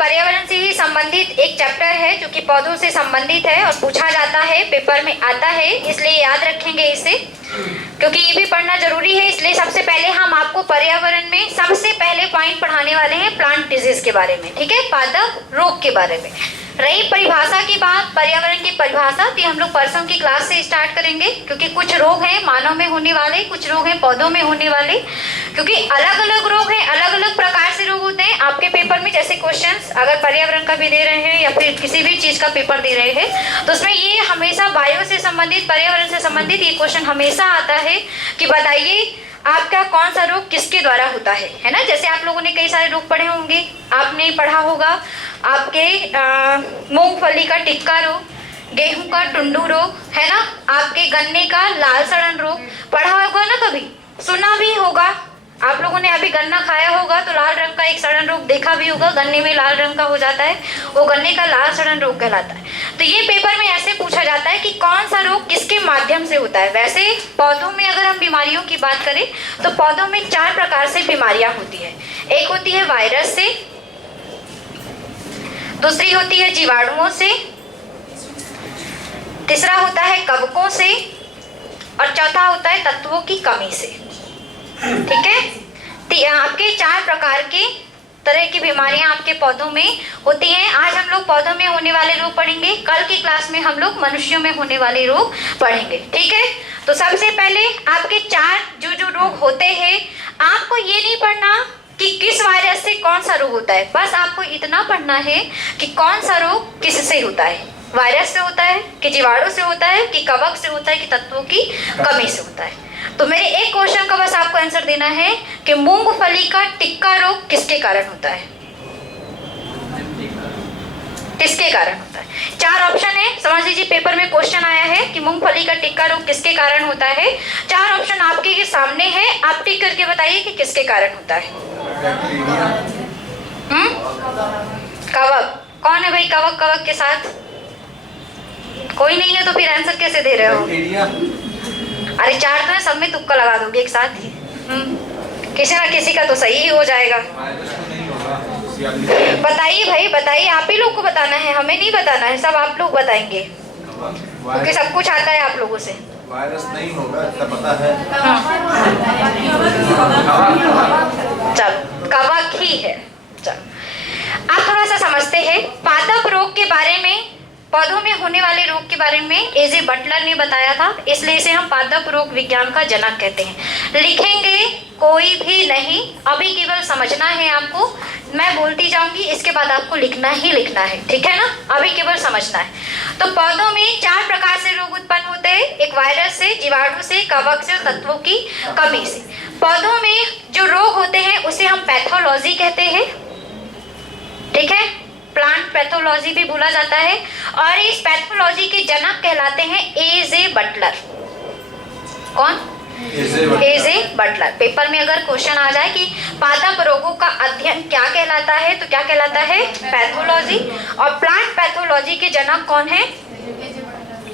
पर्यावरण से ही संबंधित एक चैप्टर है जो कि पौधों से संबंधित है और पूछा जाता है, पेपर में आता है, इसलिए याद रखेंगे इसे, क्योंकि ये भी पढ़ना जरूरी है। इसलिए सबसे पहले हम आपको पर्यावरण में सबसे पहले पॉइंट पढ़ाने वाले हैं प्लांट डिजीज के बारे में, ठीक है, पादप रोग के बारे में। रही परिभाषा की बात, पर्यावरण की परिभाषा, तो हम लोग परसों की क्लास से स्टार्ट करेंगे, क्योंकि कुछ रोग हैं मानव में होने वाले, कुछ रोग हैं पौधों में होने वाले, क्योंकि अलग अलग रोग हैं, अलग अलग प्रकार से रोग होते हैं। आपके पेपर में जैसे क्वेश्चंस अगर पर्यावरण का भी दे रहे हैं या फिर किसी भी चीज का पेपर दे रहे हैं, तो उसमें ये हमेशा बायो से संबंधित, पर्यावरण से संबंधित ये क्वेश्चन हमेशा आता है कि बताइए आपका कौन सा रोग किसके द्वारा होता है ना। जैसे आप लोगों ने कई सारे रोग पढ़े होंगे, आपने पढ़ा होगा आपके मूंगफली का टिक्का रोग, गेहूं का टुंडू रोग, है ना, आपके गन्ने का लाल सड़न रोग पढ़ा होगा ना, कभी सुना भी होगा। आप लोगों ने अभी गन्ना खाया होगा तो लाल रंग का एक सड़न रोग देखा भी होगा, गन्ने में लाल रंग का हो जाता है, वो गन्ने का लाल सड़न रोग कहलाता है। तो ये पेपर में ऐसे पूछा जाता है कि कौन सा रोग किसके माध्यम से होता है। वैसे पौधों में अगर हम बीमारियों की बात करें तो पौधों में 4 प्रकार से बीमारियां होती है। एक होती है वायरस से, दूसरी होती है जीवाणुओं से, तीसरा होता है कवकों से, और चौथा होता है तत्वों की कमी से, ठीक है। आपके 4 प्रकार के तरह की बीमारियां आपके पौधों में होती हैं। आज हम लोग पौधों में होने वाले रोग पढ़ेंगे, कल की क्लास में हम लोग मनुष्यों में होने वाले रोग पढ़ेंगे, ठीक है। तो सबसे पहले आपके 4 जो रोग होते हैं, आपको ये नहीं पढ़ना कि किस वायरस से कौन सा रोग होता है, बस आपको इतना पढ़ना है कि कौन सा रोग किससे होता है, वायरस से होता है कि जीवाणु से होता है कि कवक से होता है कि तत्वों की कमी से होता है। तो मेरे एक क्वेश्चन का बस आपको आंसर देना है कि मूंगफली का टिक्का रोग किसके कारण होता है, किसके कारण होता है। 4 ऑप्शन है, समझ लीजिए पेपर में क्वेश्चन आया है कि मूंगफली का टिक्का रोग किसके कारण होता है। 4 ऑप्शन आपके सामने है, आप टिक करके बताइए कि किसके कारण होता है। कवक, कौन है भाई कवक? कवक के साथ कोई नहीं है, तो फिर आंसर कैसे दे रहे हो? अरे 4 तो है, सब में तुक्का लगा दोगे एक साथ ही। किसी ना किसी का तो सही ही हो जाएगा। बताइए भाई, बताइए, आप ही लोग को बताना है, हमें नहीं बताना है, सब आप लोग बताएंगे, क्योंकि सब कुछ आता है आप लोगों से। वायरस नहीं होगा, इतना पता है। चलो, कवक ही है। चलो, आप थोड़ा सा समझते हैं पादप रोग के बारे में, पौधों में होने वाले रोग के बारे में एजे बटलर ने बताया था, इसलिए इसे हम पादप रोग विज्ञान का जनक कहते हैं। लिखेंगे कोई भी नहीं, अभी केवल समझना है आपको, मैं बोलती जाऊंगी, इसके बाद आपको लिखना ही लिखना है, ठीक है ना, अभी केवल समझना है। तो पौधों में 4 प्रकार से रोग उत्पन्न होते हैं, एक वायरस से, जीवाणु से, कवक से और तत्वों की कमी से। पौधों में जो रोग होते हैं उसे हम पैथोलॉजी कहते हैं, ठीक है, प्लांट पैथोलॉजी भी बोला जाता है, और इस पैथोलॉजी के जनक कहलाते हैं एजे बटलर। कौन? एजे बटलर। पेपर में अगर क्वेश्चन आ जाए कि पादप रोगों का अध्ययन क्या कहलाता है, तो क्या कहलाता है? पैथोलॉजी। और प्लांट पैथोलॉजी के जनक कौन है?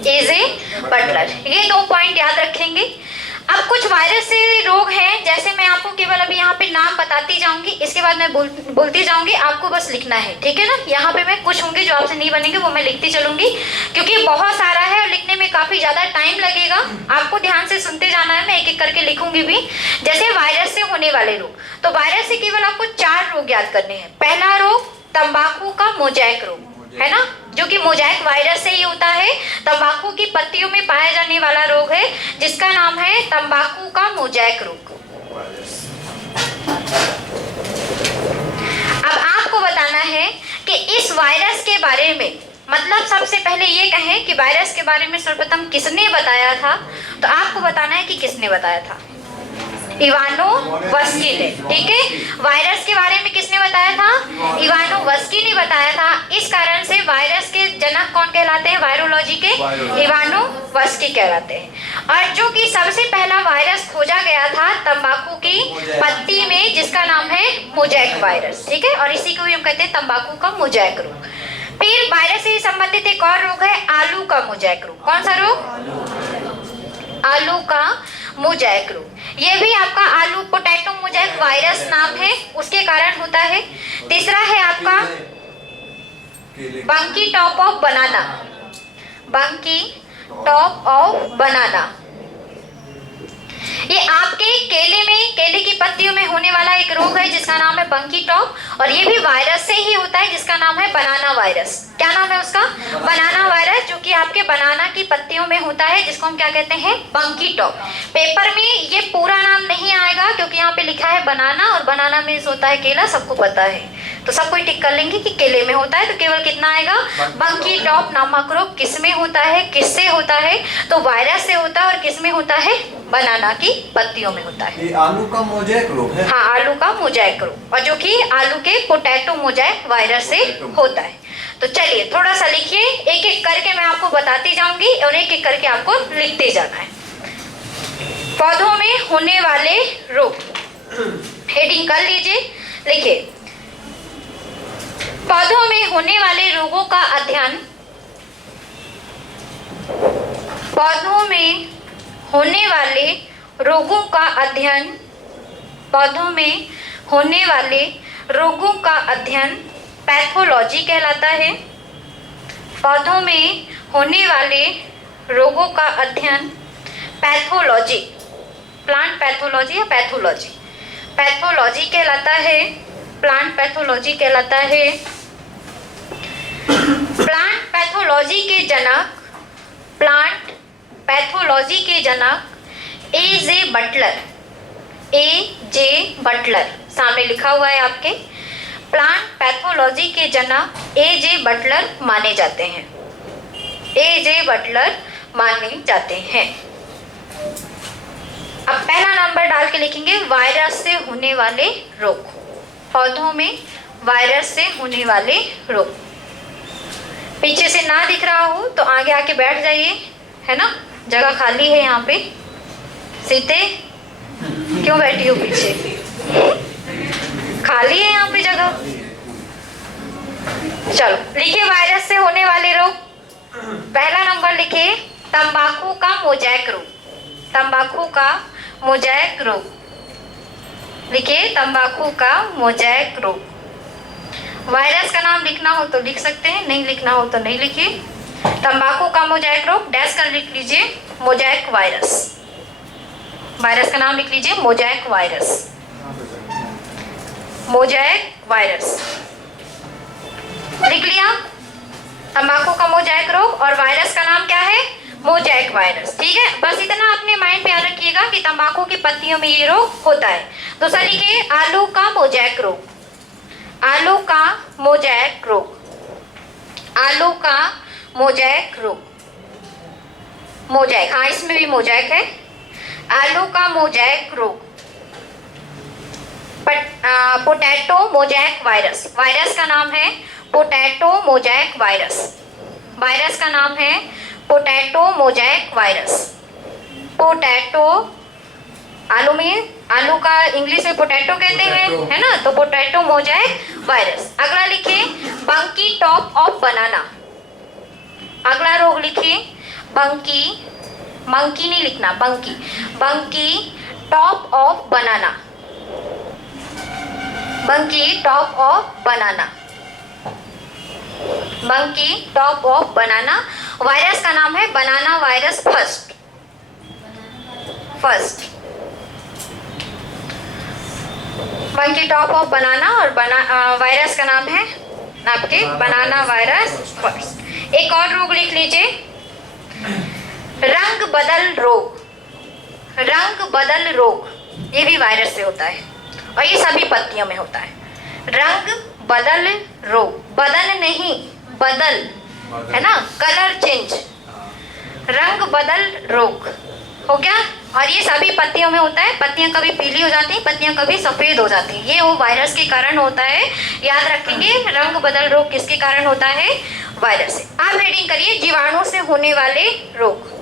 एजे बटलर। ये 2 पॉइंट याद रखेंगे। अब कुछ वायरस से रोग हैं, जैसे मैं आपको केवल अभी यहाँ पे नाम बताती जाऊंगी, इसके बाद मैं बोलती जाऊंगी, आपको बस लिखना है, ठीक है ना। यहाँ पे मैं कुछ होंगे जो आपसे नहीं बनेंगे, वो मैं लिखती चलूंगी, क्योंकि बहुत सारा है और लिखने में काफी ज्यादा टाइम लगेगा। आपको ध्यान से सुनते जाना है, मैं एक एक करके लिखूंगी भी। जैसे वायरस से होने वाले रोग, तो वायरस से केवल आपको 4 रोग याद करने हैं। पहला रोग तंबाकू का मोजैक रोग, है ना, जो कि मोजैक वायरस से ही होता है, तंबाकू की पत्तियों में पाया जाने वाला रोग है, जिसका नाम है तंबाकू का मोजैक रोग। अब आपको बताना है कि इस वायरस के बारे में, मतलब सबसे पहले ये कहें कि वायरस के बारे में सर्वप्रथम किसने बताया था, तो आपको बताना है कि किसने बताया था। इवानोवस्की ने, ठीक है। वायरस के बारे में किसने बताया था? इवानोवस्की ने बताया था। इस कारण से वायरस के जनक कौन कहलाते हैं? वायरोलॉजी के इवानोवस्की कहलाते हैं। और जो कि सबसे पहला वायरस खोजा गया था तंबाकू की पत्ती में, जिसका नाम है मोजैक वायरस, ठीक है, और इसी को भी हम कहते हैं तंबाकू का मोजैक रोग। फिर वायरस से संबंधित एक और रोग है आलू का मोजैक रोग। कौन सा रोग? आलू का मोजैक रोग। ये भी आपका आलू पोटैटो मोजैक वायरस नाम है, उसके कारण होता है। तीसरा है आपका केले। बंकी टॉप ऑफ बनाना, बंकी टॉप ऑफ बनाना। ये आपके केले में, केले की पत्तियों में होने वाला एक रोग है जिसका नाम है बंकी टॉप, और ये भी वायरस से ही होता है जिसका नाम है बनाना वायरस। क्या नाम है उसका? बनाना वायरस, जो कि आपके बनाना की पत्तियों में होता है, जिसको हम क्या कहते हैं? बंकी टॉप। पेपर में ये पूरा नाम नहीं आएगा क्योंकि यहाँ पे लिखा है बनाना, और बनाना मीन्स होता है केला, सबको पता है, तो सब कोई टिक कर लेंगे कि केले में होता है, तो केवल कितना आएगा? बंकी टॉप नामक रोग किस में होता है, किससे होता है? तो वायरस से होता है, और किस में होता है? बनाना की पत्तियों में होता है। ये आलू का मोज़ेक रोग है। हाँ, आलू का मोज़ेक रोग, और जो कि आलू के पोटैटो मोज़ेक वायरस से होता है। तो चलिए थोड़ा सा लिखिए, एक एक करके मैं आपको बताती जाऊंगी और एक एक करके आपको लिखते जाना है। पौधों में होने वाले रोग, हेडिंग कर लीजिए, लिखिए। पौधों में होने वाले रोगों का अध्ययन, पौधों में होने वाले रोगों का अध्ययन, पौधों में होने वाले रोगों का अध्ययन पैथोलॉजी कहलाता है। पौधों में होने वाले रोगों का अध्ययन पैथोलॉजी, प्लांट पैथोलॉजी या पैथोलॉजी, पैथोलॉजी कहलाता है, प्लांट पैथोलॉजी कहलाता है। प्लांट पैथोलॉजी के जनक, प्लांट पैथोलॉजी के जनक ए.जे. Buttler, AJ. बटलर सामने लिखा हुआ है आपके। प्लांट पैथोलॉजी के जनक ए.जे. बटलर माने जाते हैं, ए.जे. बटलर माने जाते हैं। अब पहला नंबर डाल के लिखेंगे वायरस से होने वाले रोग, पौधों में वायरस से होने वाले रोग। पीछे से ना दिख रहा हो तो आगे आके बैठ जाइए, है ना, जगह खाली है यहाँ पे। सीते क्यों बैठी हो पीछे? खाली है यहाँ पे जगह। चलो लिखिए वायरस से होने वाले रोग। पहला नंबर लिखिए तंबाकू का मोज़ेक रोग, तंबाकू का मोज़ेक रोग। लिखिए तंबाकू का मोज़ेक रोग। वायरस का नाम लिखना हो तो लिख सकते हैं, नहीं लिखना हो तो नहीं लिखिए। तंबाकू का मोज़ेक रोग डैश कर लिख लीजिए, मोज़ेक वायरस। वायरस का नाम लिख लीजिए मोज़ेक वायरस, मोज़ेक वायरस। लिख लिया तंबाकू का मोज़ेक रोग, और वायरस का नाम क्या है? Mosaic virus. ठीक है, बस इतना अपने माइंड में याद रखिएगा कि तंबाकू की पत्तियों में ये रोग होता है। दूसरा लिखिए आलू का मोज़ेक रोग, आलू का मोज़ेक रोग, आलू का मोज़ेक रोग। मोज़ेक, हाँ इसमें भी मोज़ेक है। आलू का मोज़ेक रोग। पोटैटो मोज़ेक वायरस, वायरस का नाम है पोटैटो मोज़ेक वायरस, वायरस का नाम है पोटैटो मोज़ेक वायरस। पोटैटो, आलू में, आलू का इंग्लिश में पोटैटो कहते हैं, है ना, तो पोटैटो मोज़ेक वायरस। अगला लिखिए बंकी टॉप ऑफ बनाना। अगला रोग लिखिए बंकी, मंकी नहीं लिखना, बंकी, बंकी टॉप ऑफ बनाना, बंकी टॉप ऑफ बनाना, बंकी टॉप ऑफ बनाना। वायरस का नाम है बनाना वायरस फर्स्ट, फर्स्ट, बंकी टॉप ऑफ बनाना, और वायरस का नाम है आपके बनाना वायरस फर्स्ट। एक और रोग लिख लीजिए रंग बदल रोग, रंग बदल रोग, ये भी वायरस से होता है और ये सभी पत्तियों में होता है। रंग बदल रोग, बदल नहीं बदल, है ना, कलर चेंज, रंग बदल रोग हो गया। और ये सभी पत्तियों में होता है, पत्तियां कभी पीली हो जाती हैं, पत्तियां कभी सफ़ेद हो जाती हैं, ये वो वायरस के कारण होता है। याद रखेंगे रंग बदल रोग किसके कारण होता है? वायरस से। आप हेडिंग करिए जीवाणु से होने वाले रोग।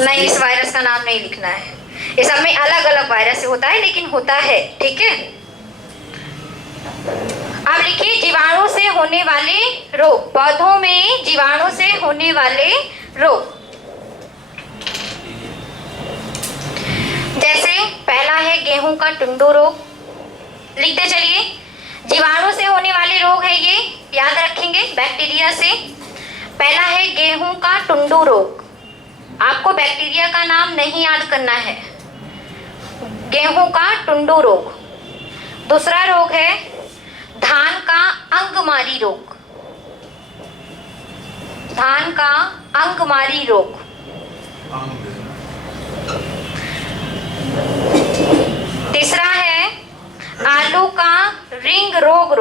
नहीं, इस वायरस का नाम नहीं लिखना है, ये सब में अलग अलग वायरस से होता है लेकिन होता है, ठीक है। अब लिखिए जीवाणु से होने वाले रोग, पौधों में जीवाणु से होने वाले रोग। जैसे पहला है गेहूं का टुंडो रोग, लिखते चलिए जीवाणु से होने वाले रोग है ये, याद रखेंगे, बैक्टीरिया से। पहला है गेहूं का टुंडू रोग। आपको बैक्टीरिया का नाम नहीं याद करना है, गेहूं का टुंडू रोग। दूसरा रोग है धान का अंगमारी रोग, धान का अंगमारी रोग। तीसरा है आलू का रिंग रोग,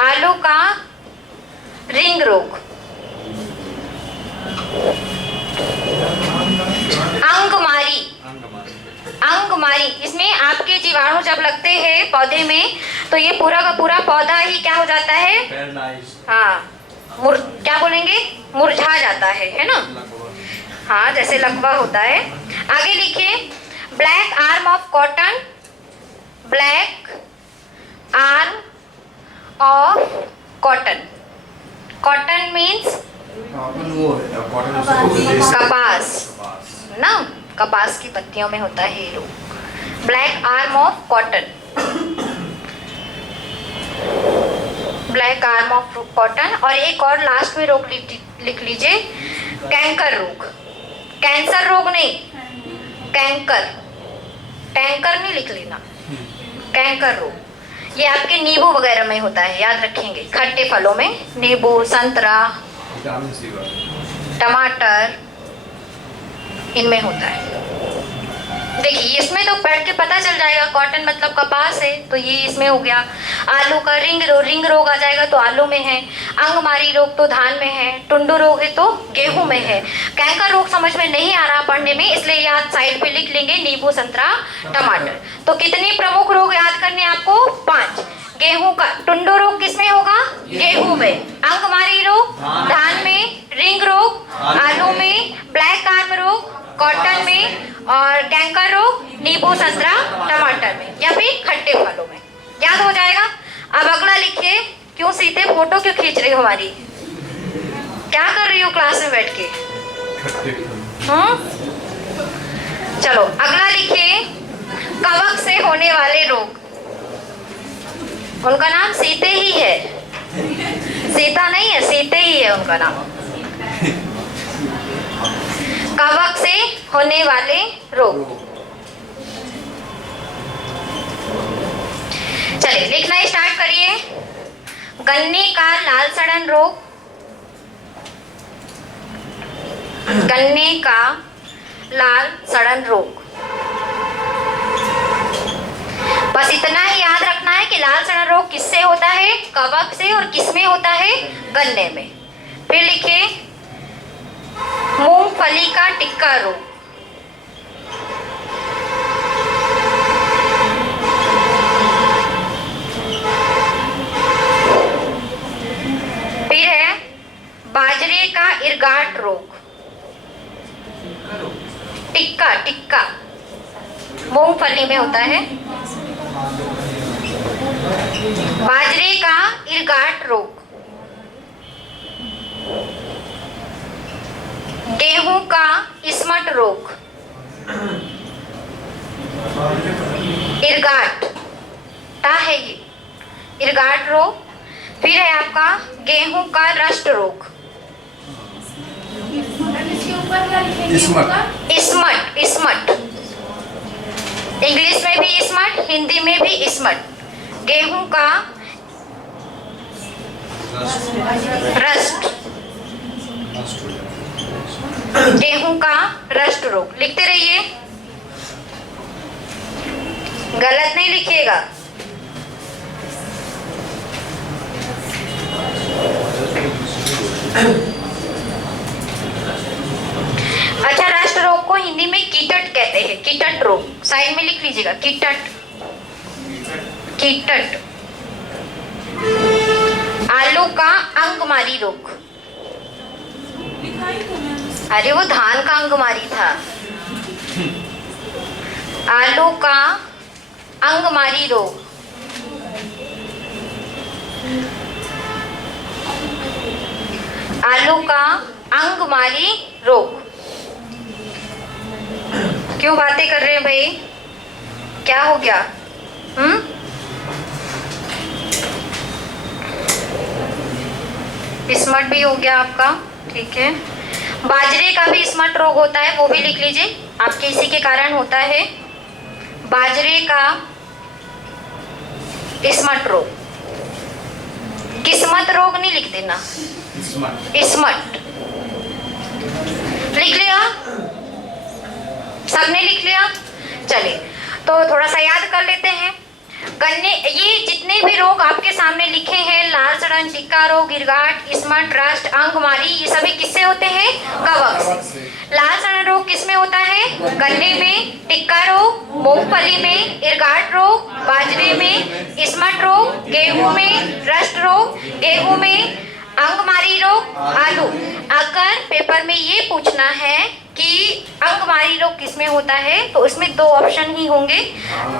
आलू का रिंग रोग। अंगमारी, अंगमारी, इसमें आपके जीवाणु जब लगते हैं पौधे में तो ये पूरा का पूरा पौधा ही क्या हो जाता है, हाँ, क्या बोलेंगे, मुरझा जाता है ना, हाँ, जैसे लकवा होता है। आगे लिखिए black arm of cotton, black arm of cotton. Cotton means कपास ना, कपास की पत्तियों में होता है ये रोग, black arm of cotton, black arm of cotton. और एक और लास्ट में रोग लिख लीजिए, कैंकर रोग, कैंसर रोग नहीं, कैंकर, टैंकर नहीं लिख लेना, कैंकर रोग। ये आपके नींबू वगैरह में होता है, याद रखेंगे, खट्टे फलों में, नींबू, संतरा, टमाटर, इनमें होता है। देखिए इसमें तो पढ़ के पता चल जाएगा, कॉटन मतलब कपास है तो ये इसमें हो गया। आलू का रिंग रोग आ जाएगा तो आलू में है। अंगमारी रोग तो धान में है। टुंडू रोग है तो गेहूं में है। कैंकर रोग समझ में नहीं आ रहा पढ़ने में, इसलिए याद साइड पे लिख लेंगे, नींबू, संतरा, टमाटर। तो कितने प्रमुख रोग याद करने आपको? 5। गेहूं का टुंडू रोग किसमें होगा? गेहूं में। अंगमारी रोग धान में, रिंग रोग आलू में, ब्लैक कार्ब रोग कॉटन में, और कैंकर रोग नींबू, संतरा, टमाटर में या फिर खट्टे फलों में। याद हो जाएगा। अब अगला लिखिए। क्यों सीते फोटो क्यों खींच रही हो हमारी? क्या कर रही हो क्लास में बैठ के? चलो अगला लिखिए, कवक से होने वाले रोग। उनका नाम सीते ही है, सीता नहीं है, सीते ही है उनका नाम। कवक से होने वाले रोग। चलिए लिखना स्टार्ट करिए। गन्ने का लाल सड़न रोग, गन्ने का लाल सड़न रोग। बस इतना ही याद रखना है कि लाल सड़न रोग किससे होता है? कवक से। और किसमें होता है? गन्ने में। फिर लिखिए, मूंगफली का टिक्का रोग। फिर है बाजरे का इरगाट रोग। टिक्का, टिक्का मूंगफली में होता है। बाजरे का इरगाट रोग। गेहूं का इसमट रोग। इरगाट टा है ये, इरगाट रोग। फिर है आपका गेहूं का रस्ट रोग। इसमट, इसमट, इसमट। इंग्लिश में भी इसमट, हिंदी में भी इसमट। गेहूं का रस्ट, गेहूं का रस्ट रोग। लिखते रहिए, गलत नहीं लिखिएगा। अच्छा, रस्ट रोग को हिंदी में कीटट कहते हैं। कीटट रोग साइड में लिख लीजिएगा, कीटट, कीटट। आलू का अंगमारी रोग। अरे वो धान का अंगमारी था। आलू का अंगमारी रोग। आलू का अंगमारी रोग। क्यों बातें कर रहे हैं भाई? क्या हो गया? स्मट भी हो गया आपका, ठीक है। बाजरे का भी स्मट रोग होता है, वो भी लिख लीजिए, आपके इसी के कारण होता है बाजरे का स्मट रोग। किस्मत रोग नहीं लिख देना, स्मट लिख लिया, सबने लिख लिया। चलिए तो थोड़ा सा याद कर लेते हैं। गन्ने, ये जितने भी रोग आपके सामने लिखे हैं, लाल सड़न, टिक्का रोग, गिरगाट, स्मट, रस्ट, अंगमारी, ये सभी किससे होते हैं? कवक से। लाल सड़न रोग किसमें होता है? गन्ने में। टिक्का रोग मूंगफली में। इरगाट रोग बाजरे में। स्मट रोग गेहूं में। रस्ट रोग गेहूं में। अंगमारी रोग आलू। अगर पेपर में ये पूछना है कि अंगमारी रोग किसमें होता है, तो उसमें दो ऑप्शन ही होंगे।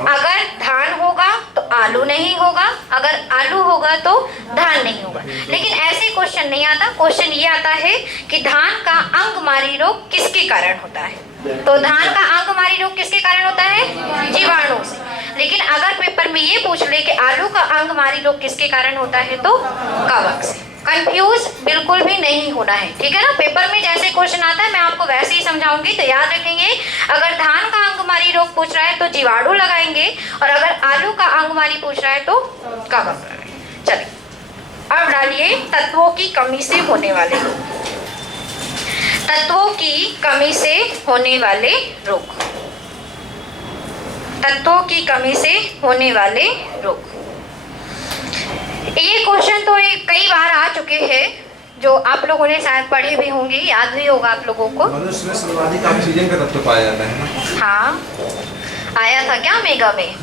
अगर धान होगा तो आलू नहीं होगा, अगर आलू होगा तो धान नहीं होगा। लेकिन ऐसे क्वेश्चन नहीं आता। क्वेश्चन ये आता है कि धान का अंगमारी रोग किसके कारण होता है। तो धान का अंगमारी रोग किसके कारण होता है? जीवाणु से। लेकिन अगर पेपर में ये पूछ ले कि आलू का अंगमारी रोग किसके कारण होता है, तो कवक से। कंफ्यूज बिल्कुल भी नहीं होना है, ठीक है ना। पेपर में जैसे क्वेश्चन आता है मैं आपको वैसे ही समझाऊंगी, तो याद रखेंगे। अगर धान का अंगमारी रोग पूछ रहा है तो जीवाणु लगाएंगे, और अगर आलू का अंगमारी पूछ रहा है तो कवक लगाएंगे। चलिए अब डालिए तत्वों की कमी से होने वाले रोग। तत्वों की कमी से होने वाले रोग। तत्वों की कमी से होने वाले रोग। ये क्वेश्चन तो कई बार आ चुके हैं, जो आप लोगों ने शायद पढ़े भी होंगे, याद भी होगा आप लोगों को। मनुष्य में सर्वाधिक ऑक्सीजन का तत्व पाया जाता है ना। हाँ, आया था क्या मेगा में?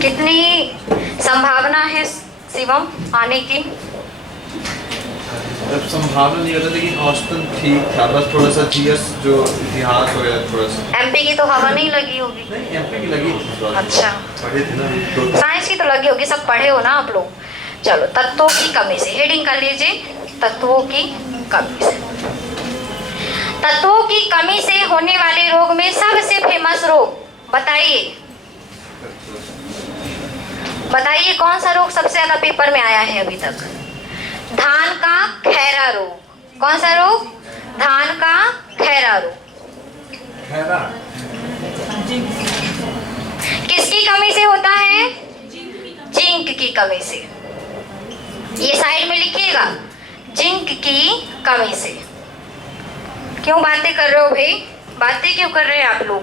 कितनी संभावना है शिवम आने की? जब संभावना नहीं होता, लेकिन औसतन ठीक था, बस थोड़ा सा जीएस जो इतिहास वगैरह थोड़ा सा। एमपी की तो हवा नहीं लगी होगी। नहीं, एमपी की लगी थी। अच्छा, पढ़े थे ना। साइंस की तो लगी होगी, सब पढ़े हो ना आप लोग। चलो तत्वों की कमी से हेडिंग कर लीजिए, तत्वों की कमी से। तत्वों की कमी से होने वाले रोग में सबसे फेमस रोग बताइए। बताइए कौन सा रोग सबसे ज्यादा पेपर में आया है अभी तक? धान का खैरा रोग। कौन सा रोग? धान का खैरा रोग। खैरा किसकी कमी से होता है? जिंक की कमी से। ये साइड में लिखिएगा, जिंक की कमी से। क्यों बातें कर रहे हो भाई? बातें क्यों कर रहे हैं आप लोग?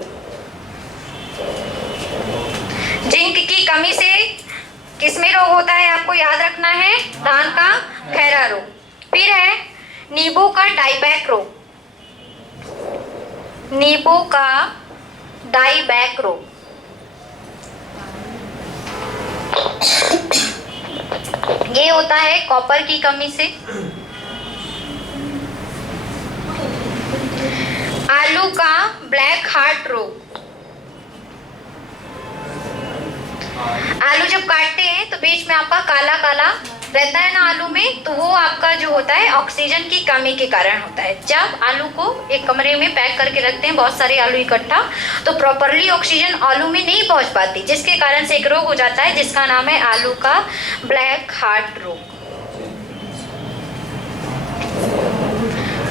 जिंक की कमी से किसमें रोग होता है आपको याद रखना है? धान का खैरा रोग। फिर है नींबू का डाईबैक रोग। नींबू का डाईबैक रोग। ये होता है कॉपर की कमी से। आलू का ब्लैक हार्ट रोग। आलू जब काटते हैं तो बीच में आपका काला काला रहता है ना आलू में, तो वो आपका जो होता है ऑक्सीजन की कमी के कारण होता है। जब आलू को एक कमरे में पैक करके रखते हैं, बहुत सारे आलू इकट्ठा, तो प्रॉपरली ऑक्सीजन आलू में नहीं पहुंच पाती, जिसके कारण से एक रोग हो जाता है जिसका नाम है आलू का ब्लैक हार्ट रोग।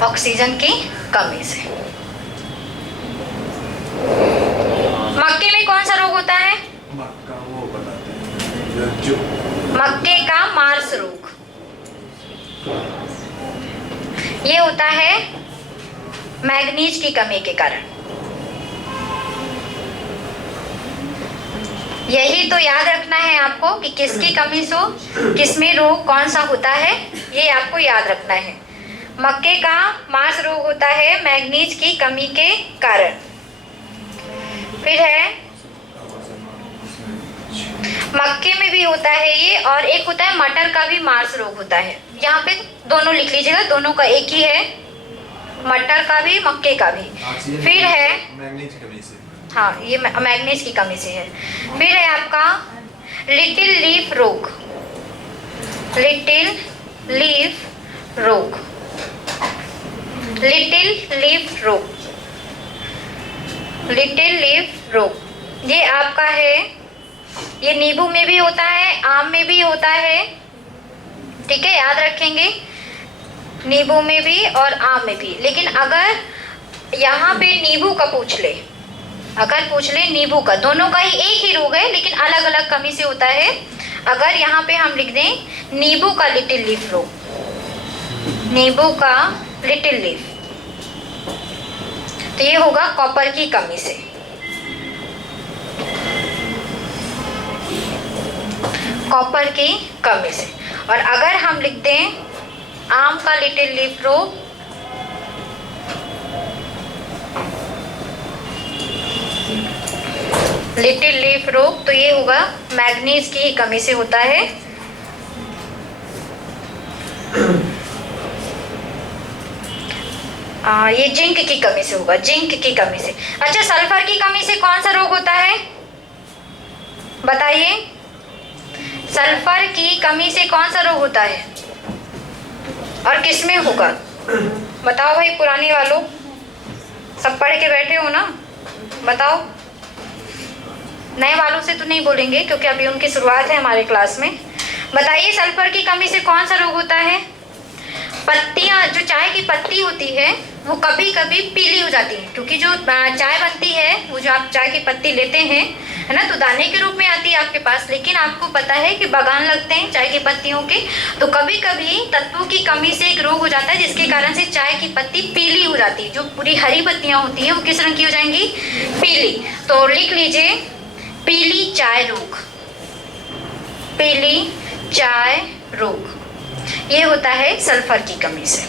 ऑक्सीजन की कमी से। मक्के में कौन सा रोग होता है? मक्का वो बताते हैं जो मक्के का मार्स रोग। ये होता है मैग्नीज की कमी के कारण। यही तो याद रखना है आपको कि किसकी कमी से किसमें रोग कौन सा होता है, ये आपको याद रखना है। मक्के का मार्स रोग होता है मैग्नीज की कमी के कारण। फिर है मक्के में भी होता है ये, और एक होता है मटर का भी मार्स रोग होता है। यहाँ पे दोनों लिख लीजिएगा, दोनों का एक ही है, मटर का भी मक्के का भी। फिर है मैग्नीज की कमी से। हाँ, ये मैग्नीज की कमी से है। फिर है आपका लिटिल लीफ रोग। लिटिल लीफ रोग। लिटिल लीफ रोग। लिटिल लीफ रोग ये आपका है ये नींबू में भी होता है, आम में भी होता है, ठीक है, याद रखेंगे, नींबू में भी और आम में भी। लेकिन अगर यहाँ पे नींबू का पूछ ले, अगर पूछ ले नींबू का, दोनों का ही एक ही रोग है लेकिन अलग अलग कमी से होता है। अगर यहाँ पे हम लिख दें नींबू का लिटिल लीफ रोग, नींबू का लिटिल लीफ, तो ये होगा कॉपर की कमी से। कॉपर की कमी से। और अगर हम लिख दें आम का लिटिल लीफ रोग, लिटिल लीफ रोग, तो ये होगा मैग्नीज की कमी से होता है। ये जिंक की कमी से होगा, जिंक की कमी से। अच्छा, सल्फर की कमी से कौन सा रोग होता है बताइए? सल्फर की कमी से कौन सा रोग होता है और किसमें होगा? बताओ भाई, पुराने वालों, सब पढ़ के बैठे हो ना, बताओ। नए वालों से तो नहीं बोलेंगे क्योंकि अभी उनकी शुरुआत है हमारे क्लास में। बताइए सल्फर की कमी से कौन सा रोग होता है? पत्तियां, जो चाय की पत्ती होती है वो कभी कभी पीली हो जाती है, क्योंकि जो चाय बनती है वो जो आप चाय की पत्ती लेते हैं, है ना, तो दाने के रूप में आती है आपके पास। लेकिन आपको पता है कि बागान लगते हैं चाय की पत्तियों के, तो कभी कभी तत्वों की कमी से एक रोग हो जाता है जिसके कारण से चाय की पत्ती पीली हो जाती है। जो पूरी हरी पत्तियां होती हैं वो किस रंग की हो जाएंगी? पीली। तो लिख लीजिए पीली चाय रोग, पीली चाय रोग, ये होता है सल्फर की कमी से।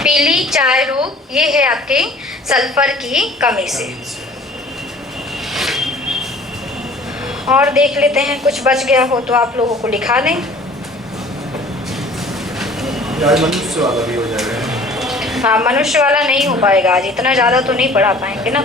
पीली चाय रोग ये है आपके सल्फर की कमी से। और देख लेते हैं कुछ बच गया हो तो आप लोगों को लिखा दें। यार मनुष्य वाला भी हो जाएगा। हाँ, मनुष्य वाला नहीं हो पाएगा आज, इतना ज़्यादा तो नहीं पढ़ा पाएंगे ना।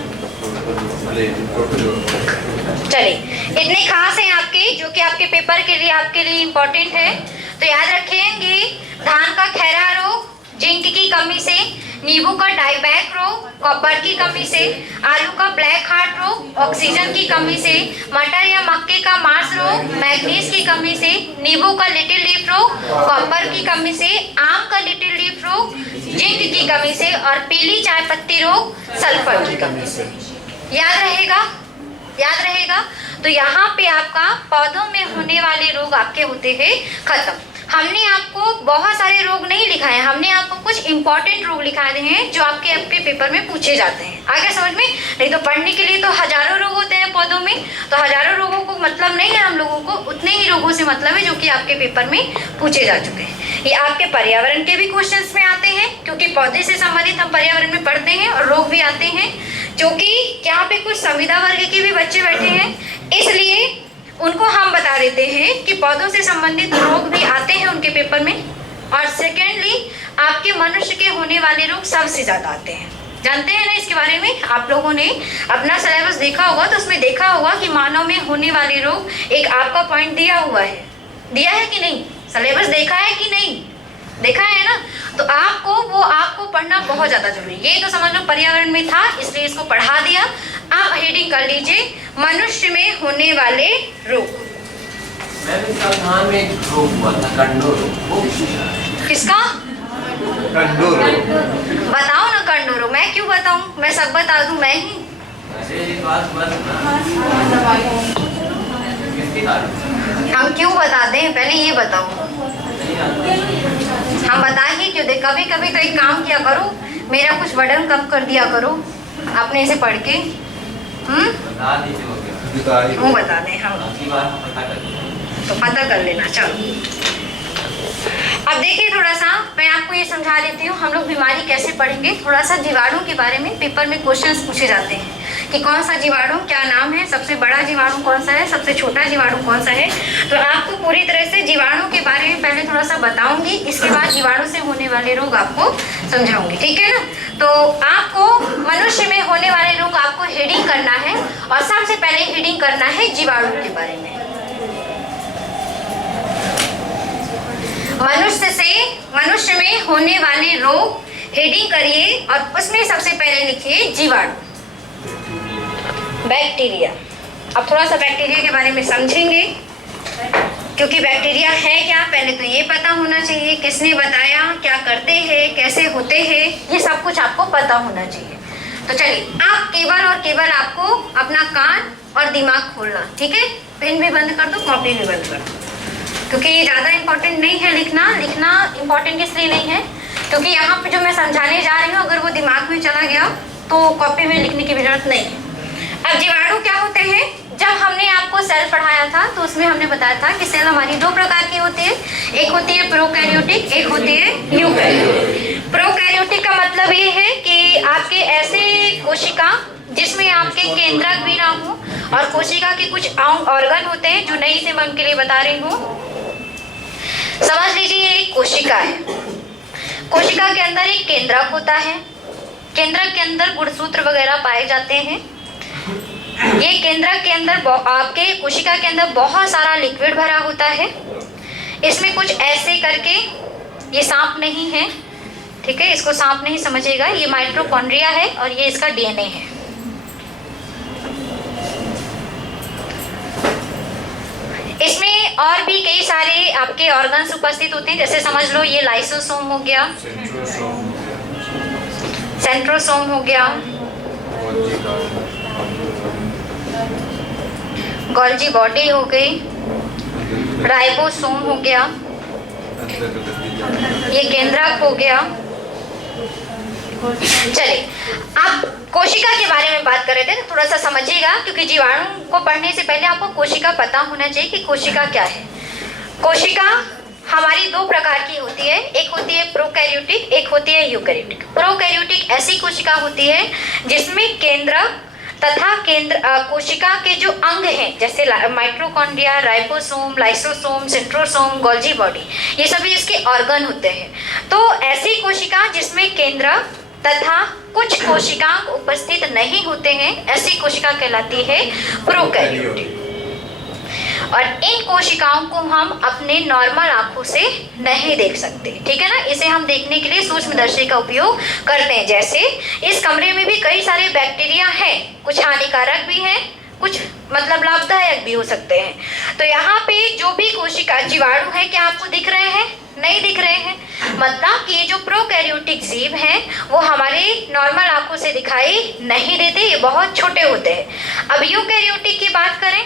चलिए, इतने खास हैं आपके, जो कि आपके पेपर के लिए आपके लिए इम्पोर्टेंट है, तो याद रखेंगे। धान का खैरा रोग जिंक की कमी से, नींबू का डाइबैक रोग कॉपर की कमी से, आलू का ब्लैक हार्ट रोग ऑक्सीजन की कमी से, मटर या मक्के का मार्स रोग मैग्नीज की कमी से, नींबू का लिटिल लीफ रोग कॉपर की कमी से, आम का लिटिल लीफ रोग जिंक की कमी से, और पीली चाय पत्ती रोग सल्फर की कमी से। याद रहेगा, याद रहेगा। तो यहाँ पे आपका पौधों में होने वाले रोग आपके होते हैं खत्म। हमने आपको बहुत सारे रोग नहीं लिखाए, हमने आपको कुछ इंपॉर्टेंट रोग लिखाए हैं जो आपके पेपर में पूछे जाते हैं। आगे समझ में? नहीं तो पढ़ने के लिए तो हजारों रोग होते हैं पौधों में, तो हजारों रोगों को मतलब नहीं है हम लोगों को, उतने ही रोगों से मतलब है जो कि आपके पेपर में पूछे जा चुके हैं। ये आपके पर्यावरण के भी क्वेश्चंस में आते हैं, क्योंकि पौधे से संबंधित हम पर्यावरण में पढ़ते हैं, और रोग भी आते हैं, जो कि यहाँ पे कुछ संविदा वर्ग के भी बच्चे बैठे हैं, इसलिए उनको हम बता देते हैं कि पौधों से संबंधित रोग भी आते हैं उनके पेपर में। और सेकेंडली आपके मनुष्य के होने वाले रोग सबसे ज़्यादा आते हैं। जानते हैं ना इसके बारे में? आप लोगों ने अपना सिलेबस देखा होगा तो उसमें देखा होगा कि मानव में होने वाले रोग एक आपका पॉइंट दिया हुआ है, दिया है कि नहीं? सिलेबस देखा है कि नहीं? देखा है ना? तो आपको पढ़ना बहुत ज़्यादा जरूरी है। ये तो समझ लो पर्यावरण में था इसलिए इसको पढ़ा दिया। आप हेडिंग कर लीजिए मनुष्य में होने वाले रोग। मैम इस धान में एक रोग हुआ था, कंडो रोग, वो किसका? कंडो रोग। बताओ ना कंडो रोग। मैं क्यों बताऊं? मैं सब बता दूं मैं ही। हम क्यों बता दें? पहले ये बताओ। हम बता ही क्यों दे? कभी कभी तो एक काम किया करो, मेरा कुछ बर्डन कम कर दिया करो अपने इसे पढ़ के। वो बता दें हम, तो पता कर लेना। चलो अब देखिए, थोड़ा सा मैं आपको ये समझा देती हूँ हम लोग बीमारी कैसे पढ़ेंगे। थोड़ा सा जीवाणु के बारे में पेपर में क्वेश्चंस पूछे जाते हैं कि कौन सा जीवाणु क्या नाम है, सबसे बड़ा जीवाणु कौन सा है, सबसे छोटा जीवाणु कौन सा है। तो आपको पूरी तरह से जीवाणु के बारे में पहले थोड़ा सा बताऊंगी, इसके बाद जीवाणु से होने वाले रोग आपको समझाऊंगी, ठीक है ना। तो आपको मनुष्य में होने वाले रोग आपको हेडिंग करना है, और सबसे पहले हेडिंग करना है जीवाणु के बारे में। मनुष्य में होने वाले रोग हेडिंग करिए और उसमें सबसे पहले लिखिए जीवाणु। बैक्टीरिया। अब थोड़ा सा बैक्टीरिया के बारे में समझेंगे, क्योंकि बैक्टीरिया है क्या पहले तो ये पता होना चाहिए, किसने बताया, क्या करते हैं, कैसे होते हैं, ये सब कुछ आपको पता होना चाहिए। तो चलिए, आप केवल और केवल आपको अपना कान और दिमाग खोलना, ठीक है। पेन भी बंद कर दो, कॉपी भी बंद कर दो, क्योंकि ये ज़्यादा इम्पोर्टेंट नहीं है। लिखना इम्पोर्टेंट इसलिए नहीं है क्योंकि यहाँ पे जो मैं समझाने जा रही हूँ अगर वो दिमाग में चला गया तो कॉपी में लिखने की भी जरूरत नहीं है। अब जीवाणु क्या होते हैं? जब हमने आपको सेल पढ़ाया था तो उसमें हमने बताया था कि सेल हमारी दो प्रकार की होती है, एक होती है प्रोकैरियोटिक, एक होती है यूकैरियोटिक। प्रोकैरियोटिक का मतलब ये है कि आपके ऐसे कोशिका जिसमें आपके केंद्रक भी ना हो, और कोशिका के कुछ ऑर्गन होते हैं जो नई से मैं उनके लिए बता रही हूँ। समझ लीजिए ये एक कोशिका है, कोशिका के अंदर एक केंद्रक होता है, केंद्रक के अंदर गुणसूत्र वगैरह पाए जाते हैं। ये केंद्रक के अंदर आपके कोशिका के अंदर बहुत सारा लिक्विड भरा होता है। इसमें कुछ ऐसे करके, ये सांप नहीं है, ठीक है, इसको सांप नहीं समझिएगा, ये माइटोकॉन्ड्रिया है और ये इसका डीएनए है। इसमें और भी कई सारे आपके ऑर्गन्स उपस्थित होते हैं, जैसे समझ लो ये लाइसोसोम हो गया, सेंट्रोसोम हो गया, गोल्जी बॉडी हो गई, राइबोसोम हो गया, ये केंद्रक हो गया। चलिए, अब कोशिका के बारे में बात कर रहे थे, थोड़ा सा समझिएगा, क्योंकि जीवाणु को पढ़ने से पहले आपको कोशिका पता होना चाहिए कि कोशिका क्या है। कोशिका हमारी दो प्रकार की होती है, एक होती है प्रोकैरियोटिक, एक होती है यूकैरियोटिक। प्रोकैरियोटिक ऐसी कोशिका होती है जिसमें केंद्रक तथा कोशिका के जो अंग हैं, जैसे mitochondria, ribosome, lysosome, centrosome, Golgi body, ये सभी इसके ऑर्गन होते हैं। तो ऐसी कोशिका जिसमें केंद्रक तथा कुछ कोशिकांग उपस्थित नहीं होते हैं, ऐसी कोशिका कहलाती है प्रोकैरियोटिक। और इन कोशिकाओं को हम अपने नॉर्मल आंखों से नहीं देख सकते, ठीक है ना। इसे हम देखने के लिए सूक्ष्मदर्शी का उपयोग करते हैं। जैसे इस कमरे में भी कई सारे बैक्टीरिया हैं, कुछ हानिकारक भी हैं, कुछ मतलब लाभदायक भी हो सकते हैं। तो यहाँ पे जो भी कोशिका जीवाणु है, क्या आपको दिख रहे हैं? नहीं दिख रहे हैं। मतलब कि ये जो प्रोकैरियोटिक जीव हैं वो हमारे नॉर्मल आंखों से दिखाई नहीं देते, ये बहुत छोटे होते हैं। अब यूकैरियोटिक की बात करें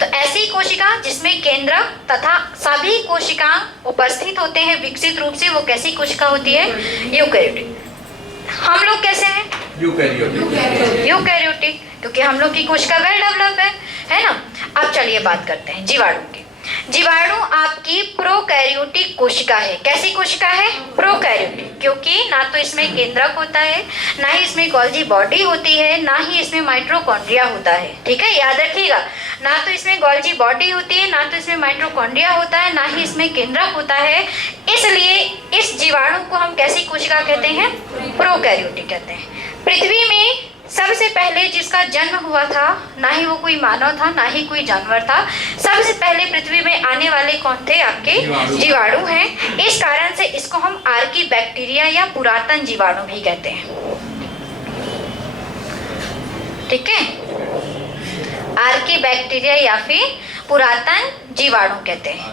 तो ऐसी कोशिका जिसमें केंद्रक तथा सभी कोशिकांग उपस्थित होते हैं विकसित रूप से, वो कैसी कोशिका होती है? यूकैरियोटिक। हम लोग कैसे हैं? यूकैरियोटिक, क्योंकि हम लोग की कोशिका वेल डेवलप है ना। अब चलिए बात करते हैं जीवाणु की। जीवाणु आपकी प्रोकैरियोटिक कोशिका है। कैसी कोशिका है? प्रोकैरियोटिक, क्योंकि ना तो इसमें केंद्रक होता है, ना ही इसमें गोल्जी बॉडी होती है, ना ही इसमें माइटोकॉन्ड्रिया होता है, ठीक है, याद रखिएगा। ना तो इसमें गोल्जी बॉडी होती है, ना तो इसमें माइटोकॉन्ड्रिया होता है, ना ही इसमें केंद्रक होता है। इसलिए इस जीवाणु को हम कैसी कोशिका कहते हैं? प्रोकैरियोटिक कहते हैं। पृथ्वी में सबसे पहले जिसका जन्म हुआ था, ना ही वो कोई मानव था, ना ही कोई जानवर था, सबसे पहले पृथ्वी में आने वाले कौन थे? आपके जीवाणु हैं। इस कारण से इसको हम आर्की बैक्टीरिया या पुरातन जीवाणु भी कहते हैं, ठीक है। आर्की बैक्टीरिया या फिर पुरातन जीवाणु कहते हैं।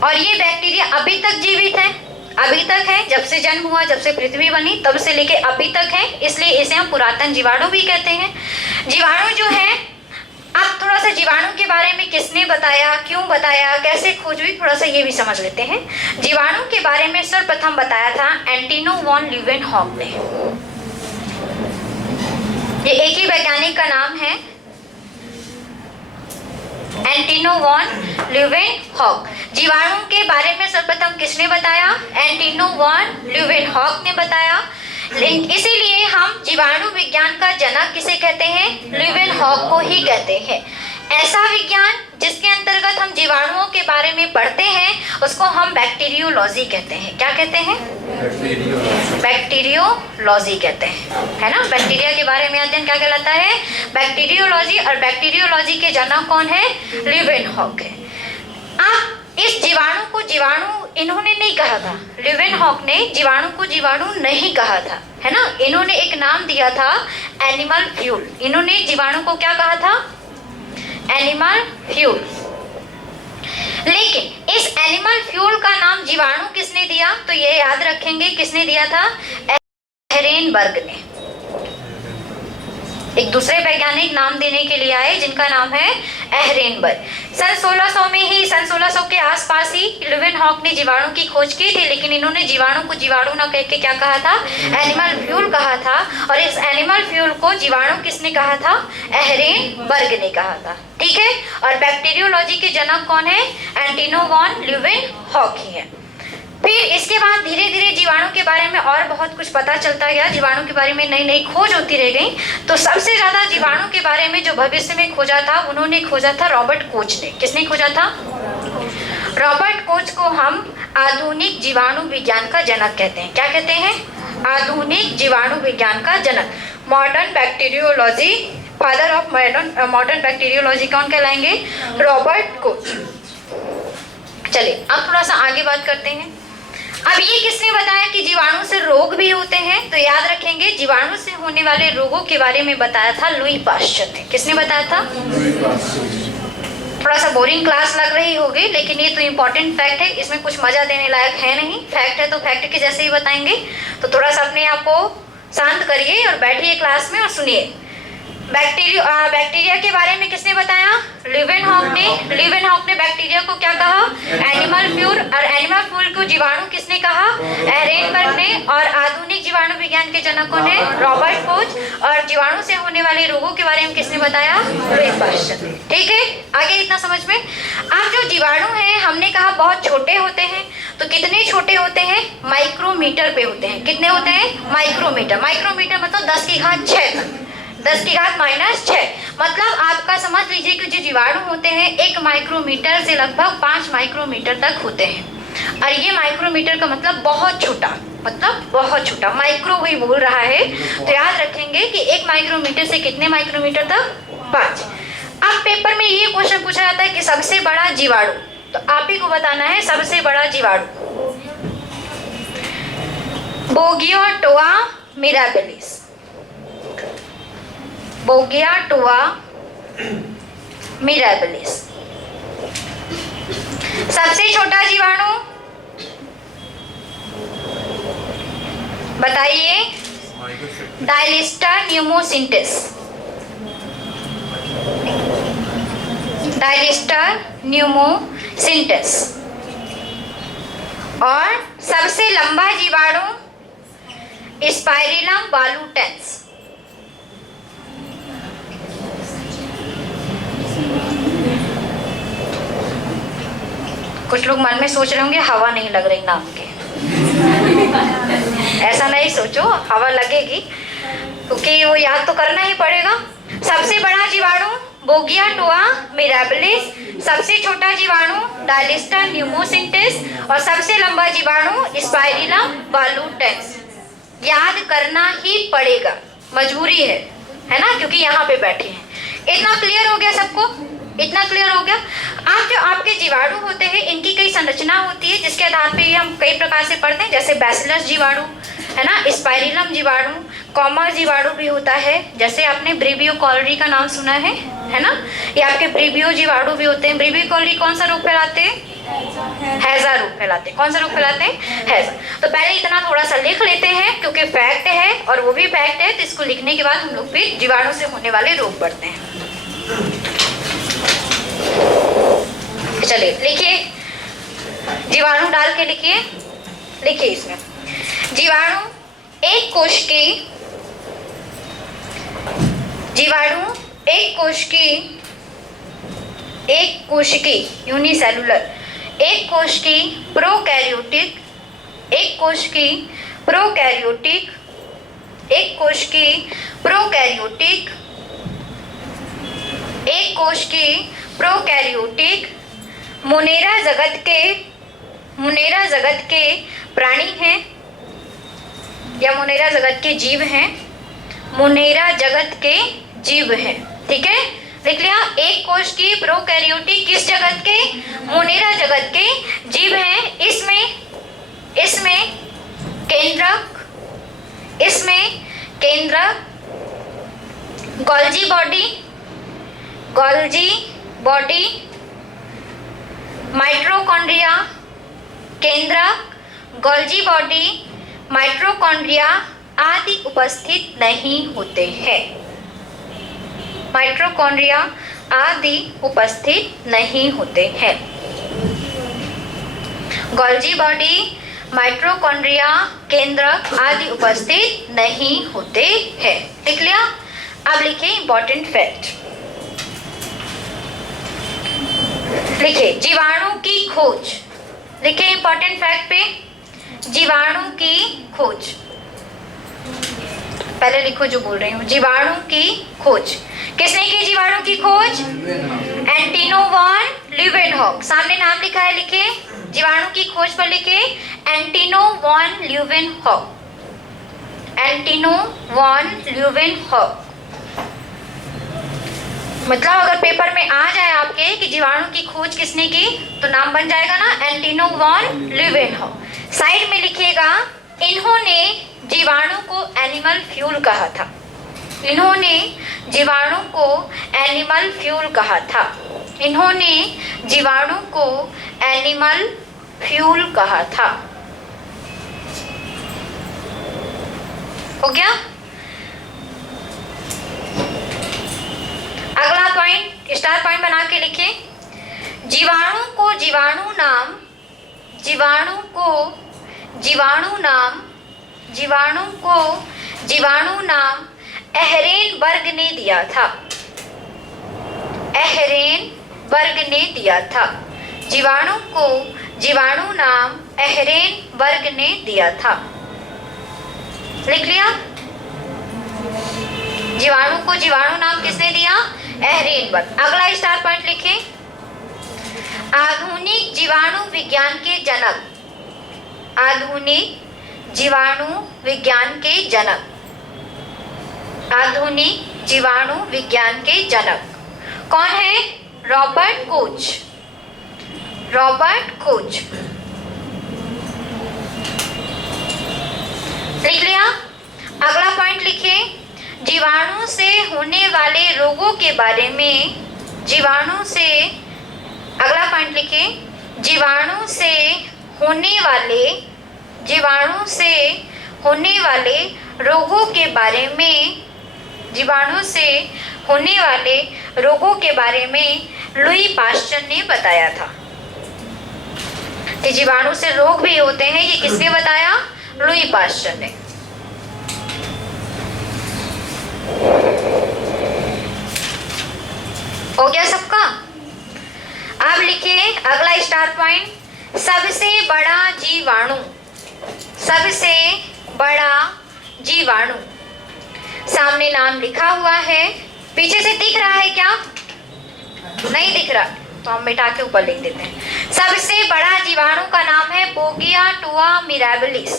और ये बैक्टीरिया अभी तक जीवित है, अभी तक है, जब से जन्म हुआ, जब से पृथ्वी बनी तब से लेके अभी तक है, इसलिए इसे हम पुरातन जीवाणु भी कहते हैं। जीवाणु जो है, अब थोड़ा सा जीवाणु के बारे में किसने बताया, क्यों बताया, कैसे खोज हुई, थोड़ा सा ये भी समझ लेते हैं। जीवाणु के बारे में सर्वप्रथम बताया था एंटिनो वॉन ल्यूवेनहॉक ने। ये एक ही वैज्ञानिक का नाम है, एंटिनो वॉन ल्यूवेनहॉक। जीवाणु के बारे में सर्वप्रथम किसने बताया? एंटिनो वॉन ल्यूवेनहॉक ने बताया। इसीलिए हम जीवाणु विज्ञान का जनक किसे कहते हैं? ल्यूवेनहॉक को ही कहते हैं। ऐसा विज्ञान जिसके अंतर्गत हम जीवाणुओं के बारे में पढ़ते हैं उसको हम बैक्टीरियोलॉजी कहते हैं। क्या कहते हैं? बैक्टीरियोलॉजी कहते हैं, है ना। बैक्टीरिया के बारे में अध्ययन क्या कहलाता है? बैक्टीरियोलॉजी। और बैक्टीरियोलॉजी के जनक कौन है? ल्यूवेनहॉक है। अब इस जीवाणु को जीवाणु इन्होंने नहीं कहा था, ल्यूवेनहॉक ने जीवाणु को जीवाणु नहीं कहा था, है ना। इन्होंने एक नाम दिया था एनिमल फ्यूल। इन्होंने जीवाणु को क्या कहा था? Animal fuel. लेकिन इस एनिमल फ्यूल का नाम जीवाणु किसने दिया? तो ये याद रखेंगे, किसने दिया था? एहरेनबर्ग ने। एक दूसरे वैज्ञानिक नाम देने के लिए आए जिनका नाम है एहरेनबर्ग। सन 1600 में ही, सन 1600 के आसपास ही ल्यूवेनहॉक ने जीवाणु की खोज की थी, लेकिन इन्होंने जीवाणु को जीवाणु ना कह के क्या कहा था? एनिमल फ्यूल कहा था। और इस एनिमल फ्यूल को जीवाणु किसने कहा था? एहरेनबर्ग ने कहा था, ठीक है। और बैक्टीरियोलॉजी के जनक कौन है? एंटोनियो वॉन ल्यूवेनहॉक ही है। फिर इसके बाद धीरे धीरे जीवाणु के बारे में और बहुत कुछ पता चलता गया, जीवाणु के बारे में नई नई खोज होती रह गई। तो सबसे ज़्यादा जीवाणु के बारे में जो भविष्य में खोजा था, उन्होंने खोजा था रॉबर्ट कोच ने। किसने खोजा था? रॉबर्ट कोच को हम आधुनिक जीवाणु विज्ञान का जनक कहते हैं। क्या कहते हैं? आधुनिक जीवाणु विज्ञान का जनक, modern bacteriology, father of modern bacteriology कौन कहलाएंगे? Robert Koch. चलिए अब थोड़ा सा आगे बात करते हैं। अब ये किसने बताया कि जीवाणु से रोग भी होते हैं? तो याद रखेंगे, जीवाणु से होने वाले रोगों के बारे में बताया था लुई पाश्चर ने। किसने बताया था? थोड़ा सा बोरिंग क्लास लग रही होगी, लेकिन ये तो इम्पोर्टेंट फैक्ट है, इसमें कुछ मजा देने लायक है नहीं। फैक्ट है तो फैक्ट के जैसे ही बताएंगे। तो थोड़ा सा अपने आप को शांत करिए और बैठिए क्लास में और सुनिए। बैक्टीरिया के बारे में किसने बताया? ल्यूवेनहॉक ने। ल्यूवेनहॉक ने बैक्टीरिया को क्या कहा? Animal fuel. और एनिमल फ्यूल को जीवाणु किसने कहा? एहरेनबर्ग ने। और आधुनिक जीवाणु विज्ञान के जनकों ने रॉबर्ट कोच। और जीवाणु से होने वाले रोगों के बारे में किसने बताया? Louis Pasteur. ठीक है, आगे इतना समझ में। अब जो जीवाणु है, हमने कहा बहुत छोटे होते हैं। तो कितने छोटे होते हैं? माइक्रोमीटर पे होते हैं। कितने होते हैं? माइक्रोमीटर। माइक्रोमीटर मतलब 10 की घात 6 तक, 10 की घात -6। मतलब आपका समझ लीजिए कि जो जीवाणु होते हैं 1 माइक्रोमीटर से लगभग 5 माइक्रोमीटर तक होते हैं। और ये माइक्रोमीटर का मतलब बहुत छोटा, मतलब बहुत छोटा, माइक्रो वही बोल रहा है। तो याद रखेंगे कि 1 माइक्रोमीटर से कितने माइक्रोमीटर तक? 5। अब पेपर में ये क्वेश्चन पूछा जाता है कि सबसे बड़ा जीवाणु, तो आप ही को बताना है सबसे बड़ा जीवाणु। बोगियोटोआ मिराबिलिस। बोगियोटोआ मिराबिलिस। सबसे छोटा जीवाणु बताइए? डायलिस्टर न्यूमोसिंटिस। डायलिस्टर न्यूमोसिंटिस। और सबसे लंबा जीवाणु स्पाइरिलम बालूटेंस। कुछ लोग मन में सोच रहे होंगे हवा नहीं लग रही नाम के। ऐसा नहीं सोचो, हवा लगेगी, क्योंकि वो याद तो करना ही पड़ेगा। सबसे बड़ा जीवाणु बोगियोटोआ मिराबिलिस, सबसे छोटा जीवाणु डायलिस्टर न्यूमोसिंटिस और सबसे लंबा जीवाणु स्पाइरिलम बालूटेंस। याद करना ही पड़ेगा, मजबूरी है ना, क्योंकि यहाँ पे बैठे हैं। इतना क्लियर हो गया सबको? इतना क्लियर हो गया। आप जो आपके जीवाणु होते हैं, इनकी कई संरचना होती है जिसके आधार पे हम कई प्रकार से पढ़ते हैं, जैसे बैसिलस जीवाणु है ना, स्पाइरिलम जीवाणु, कॉमर जीवाणु भी होता है, जैसे आपने ब्रीवियो कॉलरी का नाम सुना है ना। ये आपके ब्रीवियो जीवाणु भी होते हैं। ब्रीवियो कॉलरी कौन सा रोग फैलाते हैं? हैजा रोग फैलाते हैं। कौन सा रोग फैलाते हैं? हैजा। तो पहले इतना थोड़ा सा लिख लेते हैं, क्योंकि फैक्ट है और वो भी फैक्ट है, तो इसको लिखने के बाद हम लोग फिर जीवाणु से होने वाले रोग पढ़ते हैं। चलिए लिखिए, जीवाणु डाल के लिखिए। लिखिए इसमें जीवाणु एक कोशिकी यूनिसेलुलर, एक कोशिकी प्रोकैरियोटिक, एक कोशिकी प्रोकैरियोटिक, एक कोशिकी प्रोकैरियोटिक, एक कोशिकी प्रोकैरियोटिक मोनेरा जगत के प्राणी हैं या मोनेरा जगत के जीव हैं। मोनेरा जगत के जीव हैं, ठीक है। लिख लिया। एक कोश की प्रोकैरियोटिक किस जगत के? मोनेरा जगत के जीव हैं। इसमें केंद्रक गोल्जी बॉडी माइटोकॉन्ड्रिया, केंद्रक गोल्जी बॉडी माइटोकॉन्ड्रिया आदि उपस्थित नहीं होते हैं। माइटोकॉन्ड्रिया आदि उपस्थित नहीं होते हैं। गोल्जी बॉडी माइटोकॉन्ड्रिया केंद्रक आदि उपस्थित नहीं होते हैं। लिख लिया। अब लिखिए इंपॉर्टेंट फैक्ट। लिखिए जीवाणु की खोज। लिखिए इंपॉर्टेंट फैक्ट पे जीवाणु की खोज। पहले लिखो जो बोल रही हूँ। जीवाणु की खोज किसने की? जीवाणु की खोज एंटिनो वॉन ल्यूवेनहॉक। सामने नाम लिखा है, लिखे। जीवाणु की खोज पर लिखे Antonie van Leeuwenhoek. Antonie van Leeuwenhoek. मतलब अगर पेपर में आ जाए आपके कि जीवाणु की खोज किसने की, तो नाम बन जाएगा ना एंटिनो वॉन ल्यूवेनहॉक। साइड में लिखिएगा इन्होंने जीवाणु को एनिमल फ्यूल कहा था। इन्होंने जीवाणु को एनिमल फ्यूल कहा था। इन्होंने जीवाणु को एनिमल फ्यूल कहा था। हो गया। अगला पॉइंट स्टार पॉइंट बना के लिखे। जीवाणु को जीवाणु नाम एहरेनबर्ग ने दिया था। एहरेनबर्ग ने दिया था। जीवाणु को जीवाणु नाम एहरेनबर्ग ने दिया था। लिख लिया। जीवाणु को जीवाणु नाम किसने दिया? एहरेनबर्ग। अगला स्टार पॉइंट लिखे। आधुनिक जीवाणु विज्ञान के जनक। आधुनिक जीवाणु विज्ञान के जनक। आधुनिक जीवाणु विज्ञान के जनक कौन है? Robert Koch. Robert Koch. लिख लिया। अगला पॉइंट लिखिए। जीवाणु से होने वाले रोगों के बारे में। जीवाणु से अगला पॉइंट लिखिए। जीवाणु से होने वाले रोगों के बारे में। जीवाणु से होने वाले रोगों के बारे में लुई पाश्चर ने बताया था। कि जीवाणु से रोग भी होते हैं, ये किसने बताया? लुई पाश्चर ने। हो गया सबका। अब लिखिए अगला स्टार पॉइंट। सबसे बड़ा जीवाणु। सबसे बड़ा जीवाणु। सामने नाम लिखा हुआ है। पीछे से दिख रहा है क्या? नहीं दिख रहा तो हम मिटा के ऊपर लिख देते हैं। सबसे बड़ा जीवाणु का नाम है बोगिया टुआ मिराबिलिस।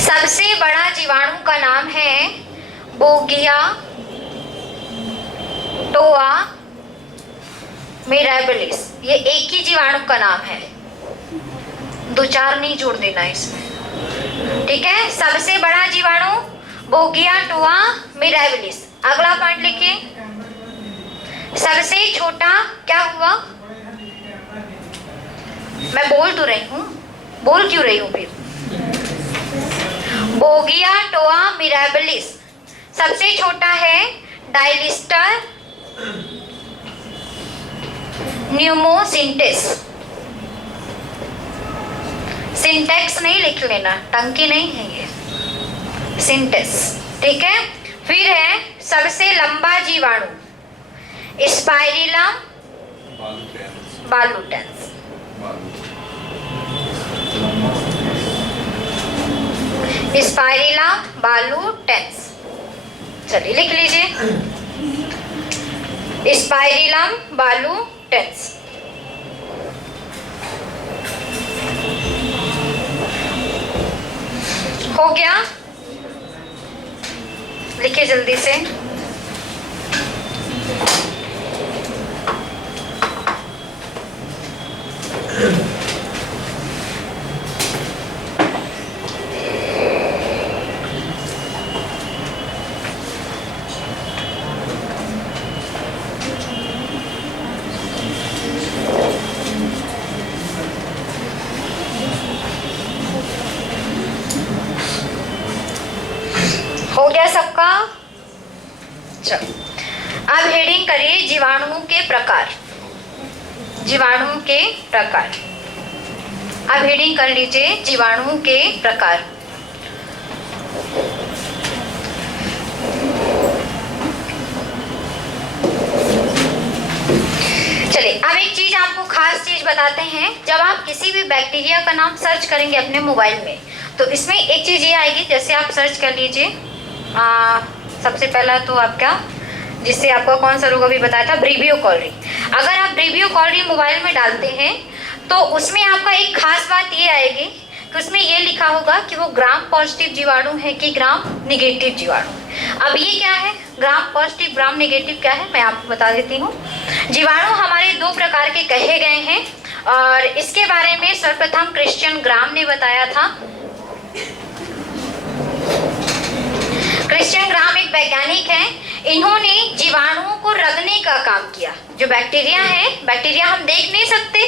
सबसे बड़ा जीवाणु का नाम है बोगिया टोआ मिराबिलिस। ये एक ही जीवाणु का नाम है, दो चार नहीं जोड़ देना इसमें, ठीक है। सबसे बड़ा जीवाणु बोगिया टोआ मिराबिलिस। अगला पॉइंट लिखिए। सबसे छोटा क्या हुआ? मैं बोल तो रही हूँ, बोल क्यों रही हूँ फिर? बोगिया टोआ मिराबिलिस। सबसे छोटा है डायलिस्टर न्यूमोसिंटेस। सिंटेक्स नहीं लिख लेना, टंकी नहीं है ये, सिंटेस, ठीक है। फिर है सबसे लंबा जीवाणु स्पाइरिलम बालूटेंस। स्पाइरिलम बालूटेंस, चलिए लिख लीजिए स्पाइरिलम बालूटेंस। हो गया। लिखिए जल्दी से। हो गया सबका? चलो अब हेडिंग करिए जीवाणुओं के प्रकार। जीवाणुओं के प्रकार। अब हेडिंग कर लीजिए जीवाणुओं के प्रकार। चलिए अब एक चीज आपको खास चीज बताते हैं। जब आप किसी भी बैक्टीरिया का नाम सर्च करेंगे अपने मोबाइल में, तो इसमें एक चीज ये आएगी, जैसे आप सर्च कर लीजिए सबसे पहला तो आपका, जिससे आपका कौन सा रोग अभी बताया था, ब्रीवियो कॉलरी। अगर आप ब्रीवियो कॉलरी मोबाइल में डालते हैं तो उसमें आपका एक खास बात ये आएगी कि उसमें ये लिखा होगा कि वो ग्राम पॉजिटिव जीवाणु है कि ग्राम निगेटिव जीवाणु। अब ये क्या है, ग्राम पॉजिटिव ग्राम निगेटिव क्या है, मैं आपको बता देती हूँ। जीवाणु हमारे दो प्रकार के कहे गए हैं और इसके बारे में सर्वप्रथम क्रिश्चियन ग्राम ने बताया था। क्रिश्चियन ग्राम एक वैज्ञानिक है, इन्होंने जीवाणुओं को रगने का काम किया। जो बैक्टीरिया है, बैक्टीरिया हम देख नहीं सकते,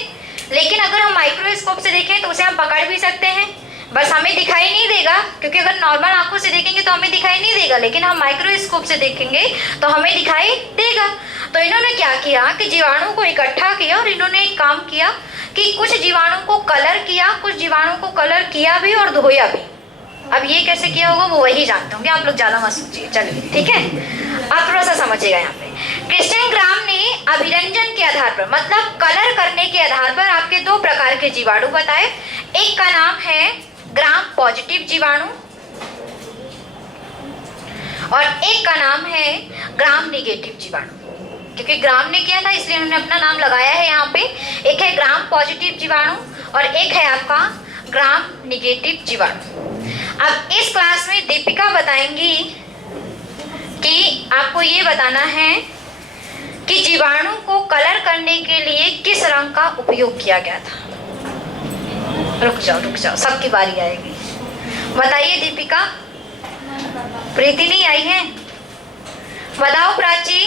लेकिन अगर हम माइक्रोस्कोप से देखें तो उसे हम पकड़ भी सकते हैं, बस हमें दिखाई नहीं देगा, क्योंकि अगर नॉर्मल आंखों से देखेंगे तो हमें दिखाई नहीं देगा, लेकिन हम माइक्रोस्कोप से देखेंगे तो हमें दिखाई देगा। तो इन्होंने क्या किया कि जीवाणुओं को इकट्ठा किया और इन्होंने एक काम किया कि कुछ जीवाणुओं को कलर किया, कुछ जीवाणुओं को कलर किया भी और धोया भी। अब ये कैसे किया होगा वो वही जानते होंगे, आप लोग ज़्यादा मत सोचिए। चलिए ठीक है, आप थोड़ा सा समझिएगा यहाँ पे। क्रिश्चियन ग्राम ने अभिरंजन के आधार पर, मतलब कलर करने के आधार पर आपके दो प्रकार के जीवाणु बताए। एक का नाम है ग्राम पॉजिटिव जीवाणु और एक का नाम है ग्राम निगेटिव जीवाणु। क्योंकि ग्राम ने किया था इसलिए उन्होंने अपना नाम लगाया है यहाँ पे। एक है ग्राम पॉजिटिव जीवाणु और एक है आपका ग्राम निगेटिव जीवाणु। अब इस क्लास में दीपिका बताएंगी कि आपको ये बताना है कि जीवाणु को कलर करने के लिए किस रंग का उपयोग किया गया था। रुक जाओ, सबकी बारी आएगी। बताइए दीपिका। प्रीति नहीं आई है? बताओ प्राची,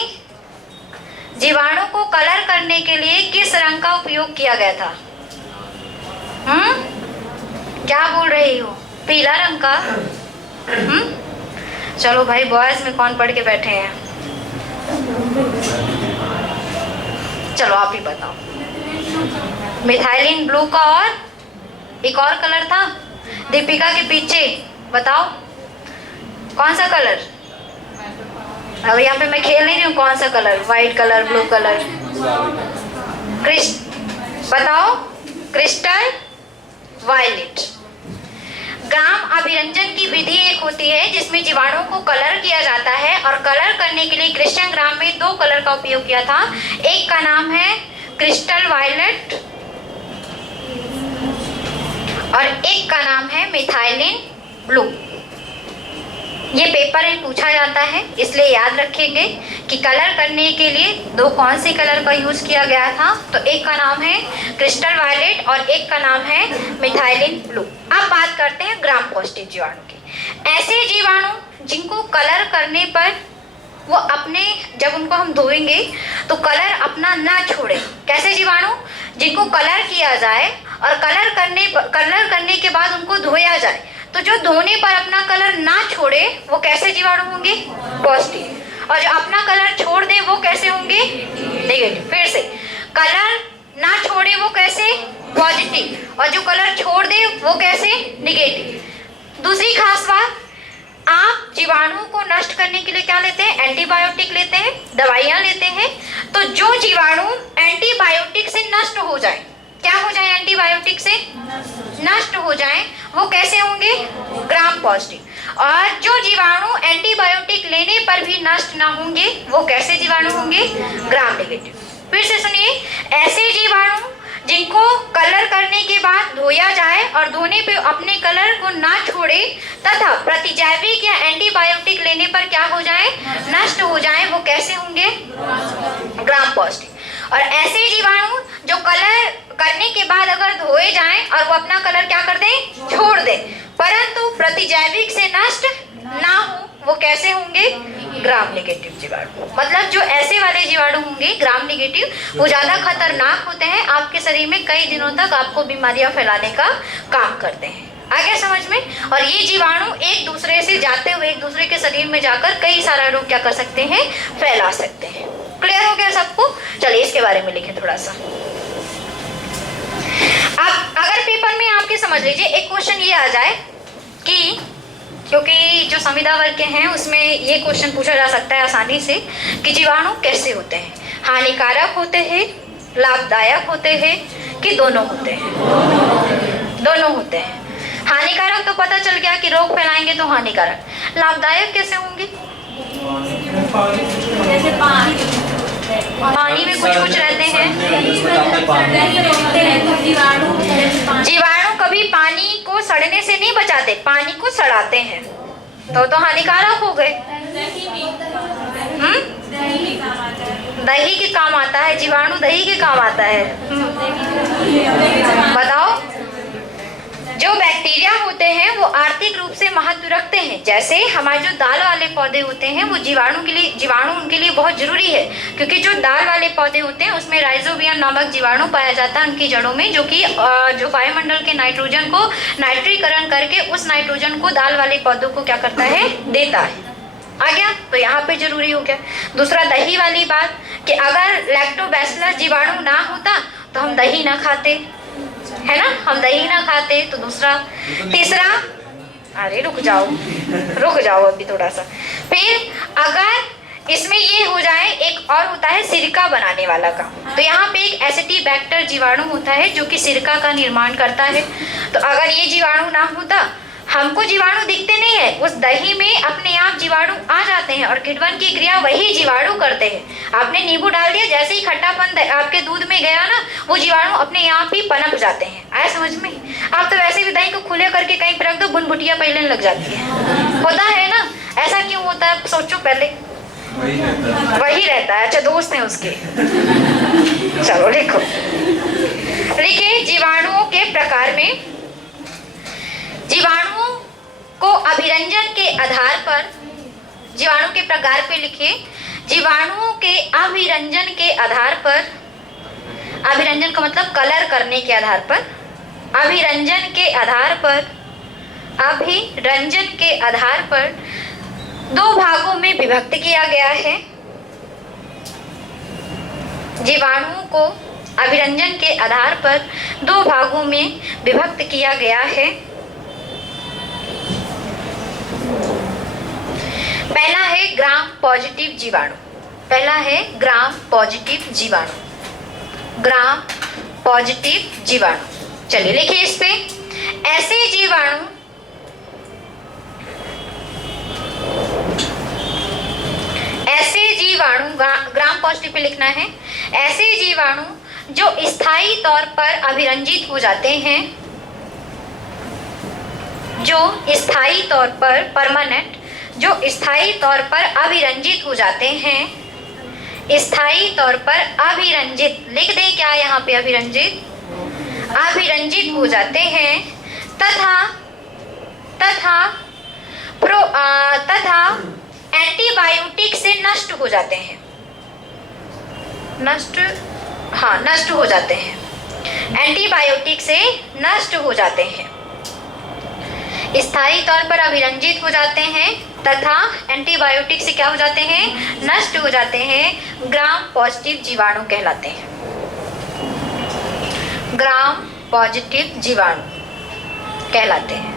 जीवाणु को कलर करने के लिए किस रंग का उपयोग किया गया था? क्या बोल रही हो? पीला रंग का? चलो भाई, बॉयज में कौन पढ़ के बैठे हैं? चलो आप ही बताओ। मिथाइलिन ब्लू का और एक और कलर था दीपिका के पीछे, बताओ कौन सा कलर? अब यहाँ पे मैं खेल नहीं रही हूँ कौन सा colour, white colour, blue colour, बताओ। Crystal violet. ग्राम अभिरंजन की विधि एक होती है जिसमें जीवाणुओं को कलर किया जाता है और कलर करने के लिए क्रिश्चियन ग्राम में दो कलर का उपयोग किया था। एक का नाम है क्रिस्टल वायलेट और एक का नाम है मिथाइलिन ब्लू। ये पेपर में पूछा जाता है, इसलिए याद रखेंगे कि कलर करने के लिए दो कौन से कलर का यूज किया गया था। तो एक का नाम है क्रिस्टल वायलेट और एक का नाम है मिथाइलिन ब्लू। अब बात करते हैं ग्राम पॉजिटिव जीवाणु की। ऐसे जीवाणु जिनको कलर करने पर वो अपने, जब उनको हम धोएंगे तो कलर अपना ना छोड़े। कैसे जीवाणु? जिनको कलर किया जाए और कलर करने के बाद उनको धोया जाए, तो जो धोने पर अपना कलर ना छोड़े वो कैसे जीवाणु होंगे? पॉजिटिव। और जो अपना कलर छोड़ दे वो कैसे होंगे? नेगेटिव। फिर से, कलर ना छोड़े वो कैसे? पॉजिटिव। और जो कलर छोड़ दे वो कैसे? नेगेटिव। दूसरी खास बात, आप जीवाणुओं को नष्ट करने के लिए क्या लेते हैं? एंटीबायोटिक लेते हैं, दवाइयाँ लेते हैं। तो जो जीवाणु एंटीबायोटिक से नष्ट हो जाए, क्या हो जाए? एंटीबायोटिक से नष्ट हो जाए, वो कैसे होंगे? Gram positive. और जो जीवाणु एंटीबायोटिक लेने पर भी नष्ट ना होंगे वो कैसे जीवाणु होंगे? Gram negative. फिर से सुनिए, ऐसे जीवाणु जिनको कलर करने के बाद धोया जाए और धोने पे अपने कलर को ना छोड़े तथा प्रतिजैविक या एंटीबायोटिक लेने पर क्या हो जाए, नष्ट हो जाए, वो कैसे होंगे, ग्राम पॉजिटिव। और ऐसे जीवाणु जो कलर करने के बाद अगर धोए जाएं और वो अपना कलर क्या कर दें, छोड़ दें, परंतु प्रतिजैविक से नष्ट ना हो, वो कैसे होंगे, ग्राम नेगेटिव जीवाणु। मतलब जो ऐसे वाले जीवाणु होंगे ग्राम नेगेटिव, वो ज्यादा खतरनाक होते हैं, आपके शरीर में कई दिनों तक आपको बीमारियां फैलाने का काम करते हैं। आ गया समझ में? और ये जीवाणु एक दूसरे से जाते हुए एक दूसरे के शरीर में जाकर कई सारा रोग क्या कर सकते हैं, फैला सकते हैं। क्लियर हो गया सबको? चलिए इसके बारे में लिखें थोड़ा सा। अब अगर पेपर में आपके समझ लीजिए एक क्वेश्चन ये आ जाए कि, क्योंकि जो संविदा वर्ग के हैं उसमें ये क्वेश्चन पूछा जा सकता है आसानी से कि जीवाणु कैसे होते हैं, हानिकारक होते हैं, लाभदायक होते हैं कि दोनों होते हैं, दोनों होते हैं। हानिकारक तो पता चल गया कि रोग फैलाएंगे तो हानिकारक, लाभदायक कैसे होंगे, पानी में कुछ कुछ रहते हैं, जीवाणु कभी पानी को सड़ने से नहीं बचाते, पानी को सड़ाते हैं, तो हानिकारक हो गए। दही के काम आता है, जीवाणु दही के काम आता है। बताओ, जो बैक्टीरिया होते हैं वो आर्थिक रूप से महत्व रखते हैं। जैसे हमारे जो दाल वाले पौधे होते हैं वो जीवाणु उनके लिए बहुत जरूरी है, क्योंकि जो दाल वाले पौधे होते हैं उसमें राइजोबियम नामक जीवाणु पाया जाता है उनकी जड़ों में, जो कि जो वायुमंडल के नाइट्रोजन को नाइट्रीकरण करके उस नाइट्रोजन को दाल वाले पौधों को क्या करता है, देता है। आ गया? तो यहाँ पे जरूरी हो गया। दूसरा दही वाली बात कि अगर लैक्टोबैसिलस जीवाणु ना होता तो हम दही ना खाते, है ना, हम दही ना खाते। तो दूसरा, तीसरा, अरे रुक जाओ अभी थोड़ा सा। फिर अगर इसमें ये हो जाए, एक और होता है सिरका बनाने वाला काम, तो यहाँ पे एक एसिटिबैक्टर जीवाणु होता है जो कि सिरका का निर्माण करता है। तो अगर ये जीवाणु ना होता, हमको जीवाणु दिखते नहीं है, उस दही में अपने आप जीवाणु आ जाते हैं और किण्वन की क्रिया वही जीवाणु करते हैं। आपने नींबू डाल दिया, जैसे ही खट्टापन आपके दूध में गया ना, वो जीवाणु अपने आप ही पनप जाते हैं। आया समझ में? आप तो वैसे भी दही को खुले करके कहीं पर रख दो, बुनबुटिया पहले लग जाती है, होता है ना? ऐसा क्यों होता है, सोचो पहले। वही रहता है। अच्छा, दोस्त हैं उसके। चलो लिखो, लिखिए जीवाणुओं के प्रकार में, जीवाणुओं को अभिरंजन के आधार पर, जीवाणु के प्रकार पे लिखिए, जीवाणुओं के अभिरंजन के आधार पर, अभिरंजन का मतलब कलर करने के आधार पर, अभिरंजन के आधार पर, अभिरंजन के आधार पर दो भागों में विभक्त किया गया है। जीवाणुओं को अभिरंजन के आधार पर दो भागों में विभक्त किया गया है। पहला है ग्राम पॉजिटिव जीवाणु, पहला है ग्राम पॉजिटिव जीवाणु, ग्राम पॉजिटिव जीवाणु। चलिए लिखिए इस पे, ऐसे जीवाणु ग्राम पॉजिटिव पे लिखना है, ऐसे जीवाणु जो स्थायी तौर पर अभिरंजित हो जाते हैं, जो स्थायी तौर पर, परमानेंट, जो स्थायी तौर पर अभिरंजित हो जाते हैं, स्थायी तौर पर अभिरंजित, लिख दें क्या यहाँ पे, अभिरंजित, अभिरंजित हो जाते हैं तथा एंटीबायोटिक से नष्ट हो जाते हैं, नष्ट हो जाते हैं, एंटीबायोटिक से नष्ट हो जाते हैं, स्थायी तौर पर अभिरंजित हो जाते हैं तथा एंटीबायोटिक से क्या हो जाते हैं, नष्ट हो जाते हैं, ग्राम पॉजिटिव जीवाणु कहलाते हैं, ग्राम पॉजिटिव जीवाणु कहलाते हैं।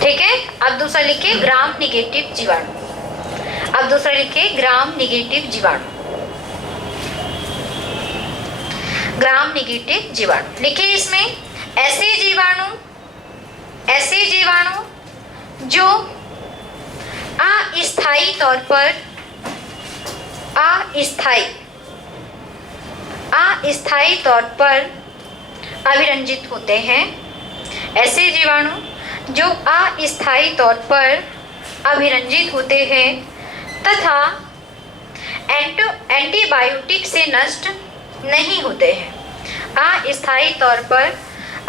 ठीक है, अब दूसरा लिखिए ग्राम निगेटिव जीवाणु, अब दूसरा लिखिए ग्राम निगेटिव जीवाणु, ग्राम निगेटिव जीवाणु। लिखिए इसमें ऐसे जीवाणु जो अस्थायी अस्थायी तौर पर अभिरंजित होते हैं। ऐसे जीवाणु जो अस्थायी तौर पर अभिरंजित होते हैं तथा एंटीबायोटिक से नष्ट नहीं होते हैं। अस्थायी तौर पर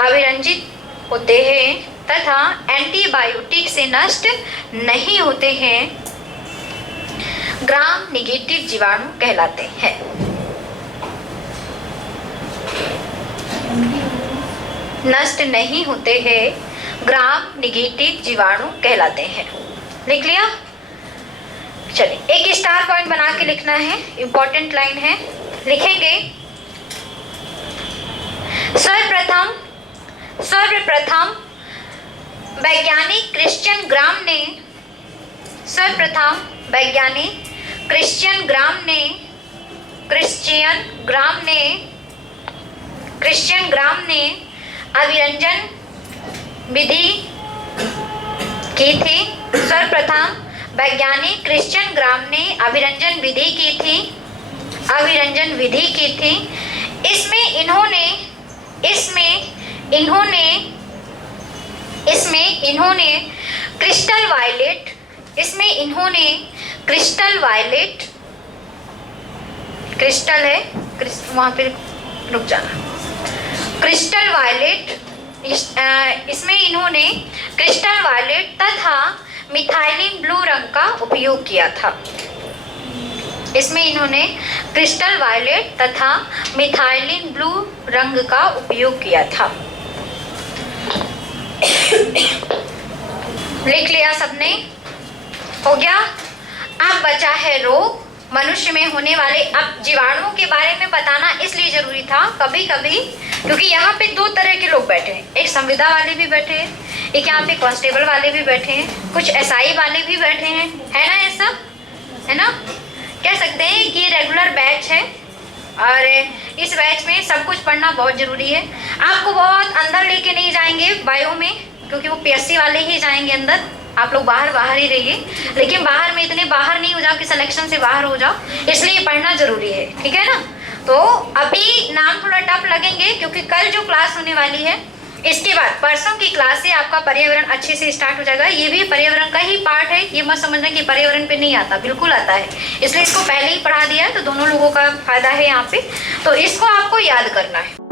अभिरंजित होते हैं तथा एंटीबायोटिक से नष्ट नहीं होते हैं, ग्राम निगेटिव जीवाणु कहलाते हैं। नष्ट नहीं होते हैं, ग्राम निगेटिव जीवाणु कहलाते हैं। लिख लिया? चलिए एक स्टार पॉइंट बना के लिखना है, इंपॉर्टेंट लाइन है, लिखेंगे। सर्वप्रथम वैज्ञानिक क्रिश्चियन ग्राम ने अभिरंजन विधि की थी। सर्वप्रथम वैज्ञानिक क्रिश्चियन ग्राम ने अभिरंजन विधि की थी। इसमें इन्होंने क्रिस्टल वायलेट, क्रिस्टल है, वहाँ पे रुक जाना, क्रिस्टल वायलेट, इसमें इन्होंने क्रिस्टल वायलेट तथा मिथाइलिन ब्लू रंग का उपयोग किया था। इसमें इन्होंने क्रिस्टल वायलेट तथा मिथाइलिन ब्लू रंग का उपयोग किया था। लिख लिया सबने? हो गया? अब बचा है रोग, मनुष्य में होने वाले। अब जीवाणुओं के बारे में बताना इसलिए जरूरी था कभी कभी, क्योंकि यहाँ पे दो तरह के लोग बैठे हैं, एक संविदा वाले भी बैठे हैं, एक यहाँ पे कांस्टेबल वाले भी बैठे हैं, कुछ एसआई वाले भी बैठे हैं, है ना? ये सब है ना? कह सकते हैं कि रेगुलर बैच है और इस बैच में सब कुछ पढ़ना बहुत ज़रूरी है। आपको बहुत अंदर लेके नहीं जाएंगे बायो में, क्योंकि वो पीएससी वाले ही जाएंगे अंदर, आप लोग बाहर ही रहिए, लेकिन बाहर में इतने बाहर नहीं हो जाओ कि सिलेक्शन से बाहर हो जाओ, इसलिए पढ़ना ज़रूरी है, ठीक है ना? तो अभी नाम थोड़ा टफ लगेंगे क्योंकि कल जो क्लास होने वाली है, इसके बाद परसों की क्लास से आपका पर्यावरण अच्छे से स्टार्ट हो जाएगा। ये भी पर्यावरण का ही पार्ट है, ये मत समझना कि पर्यावरण पे नहीं आता, बिल्कुल आता है, इसलिए इसको पहले ही पढ़ा दिया है, तो दोनों लोगों का फायदा है यहाँ पे, तो इसको आपको याद करना है।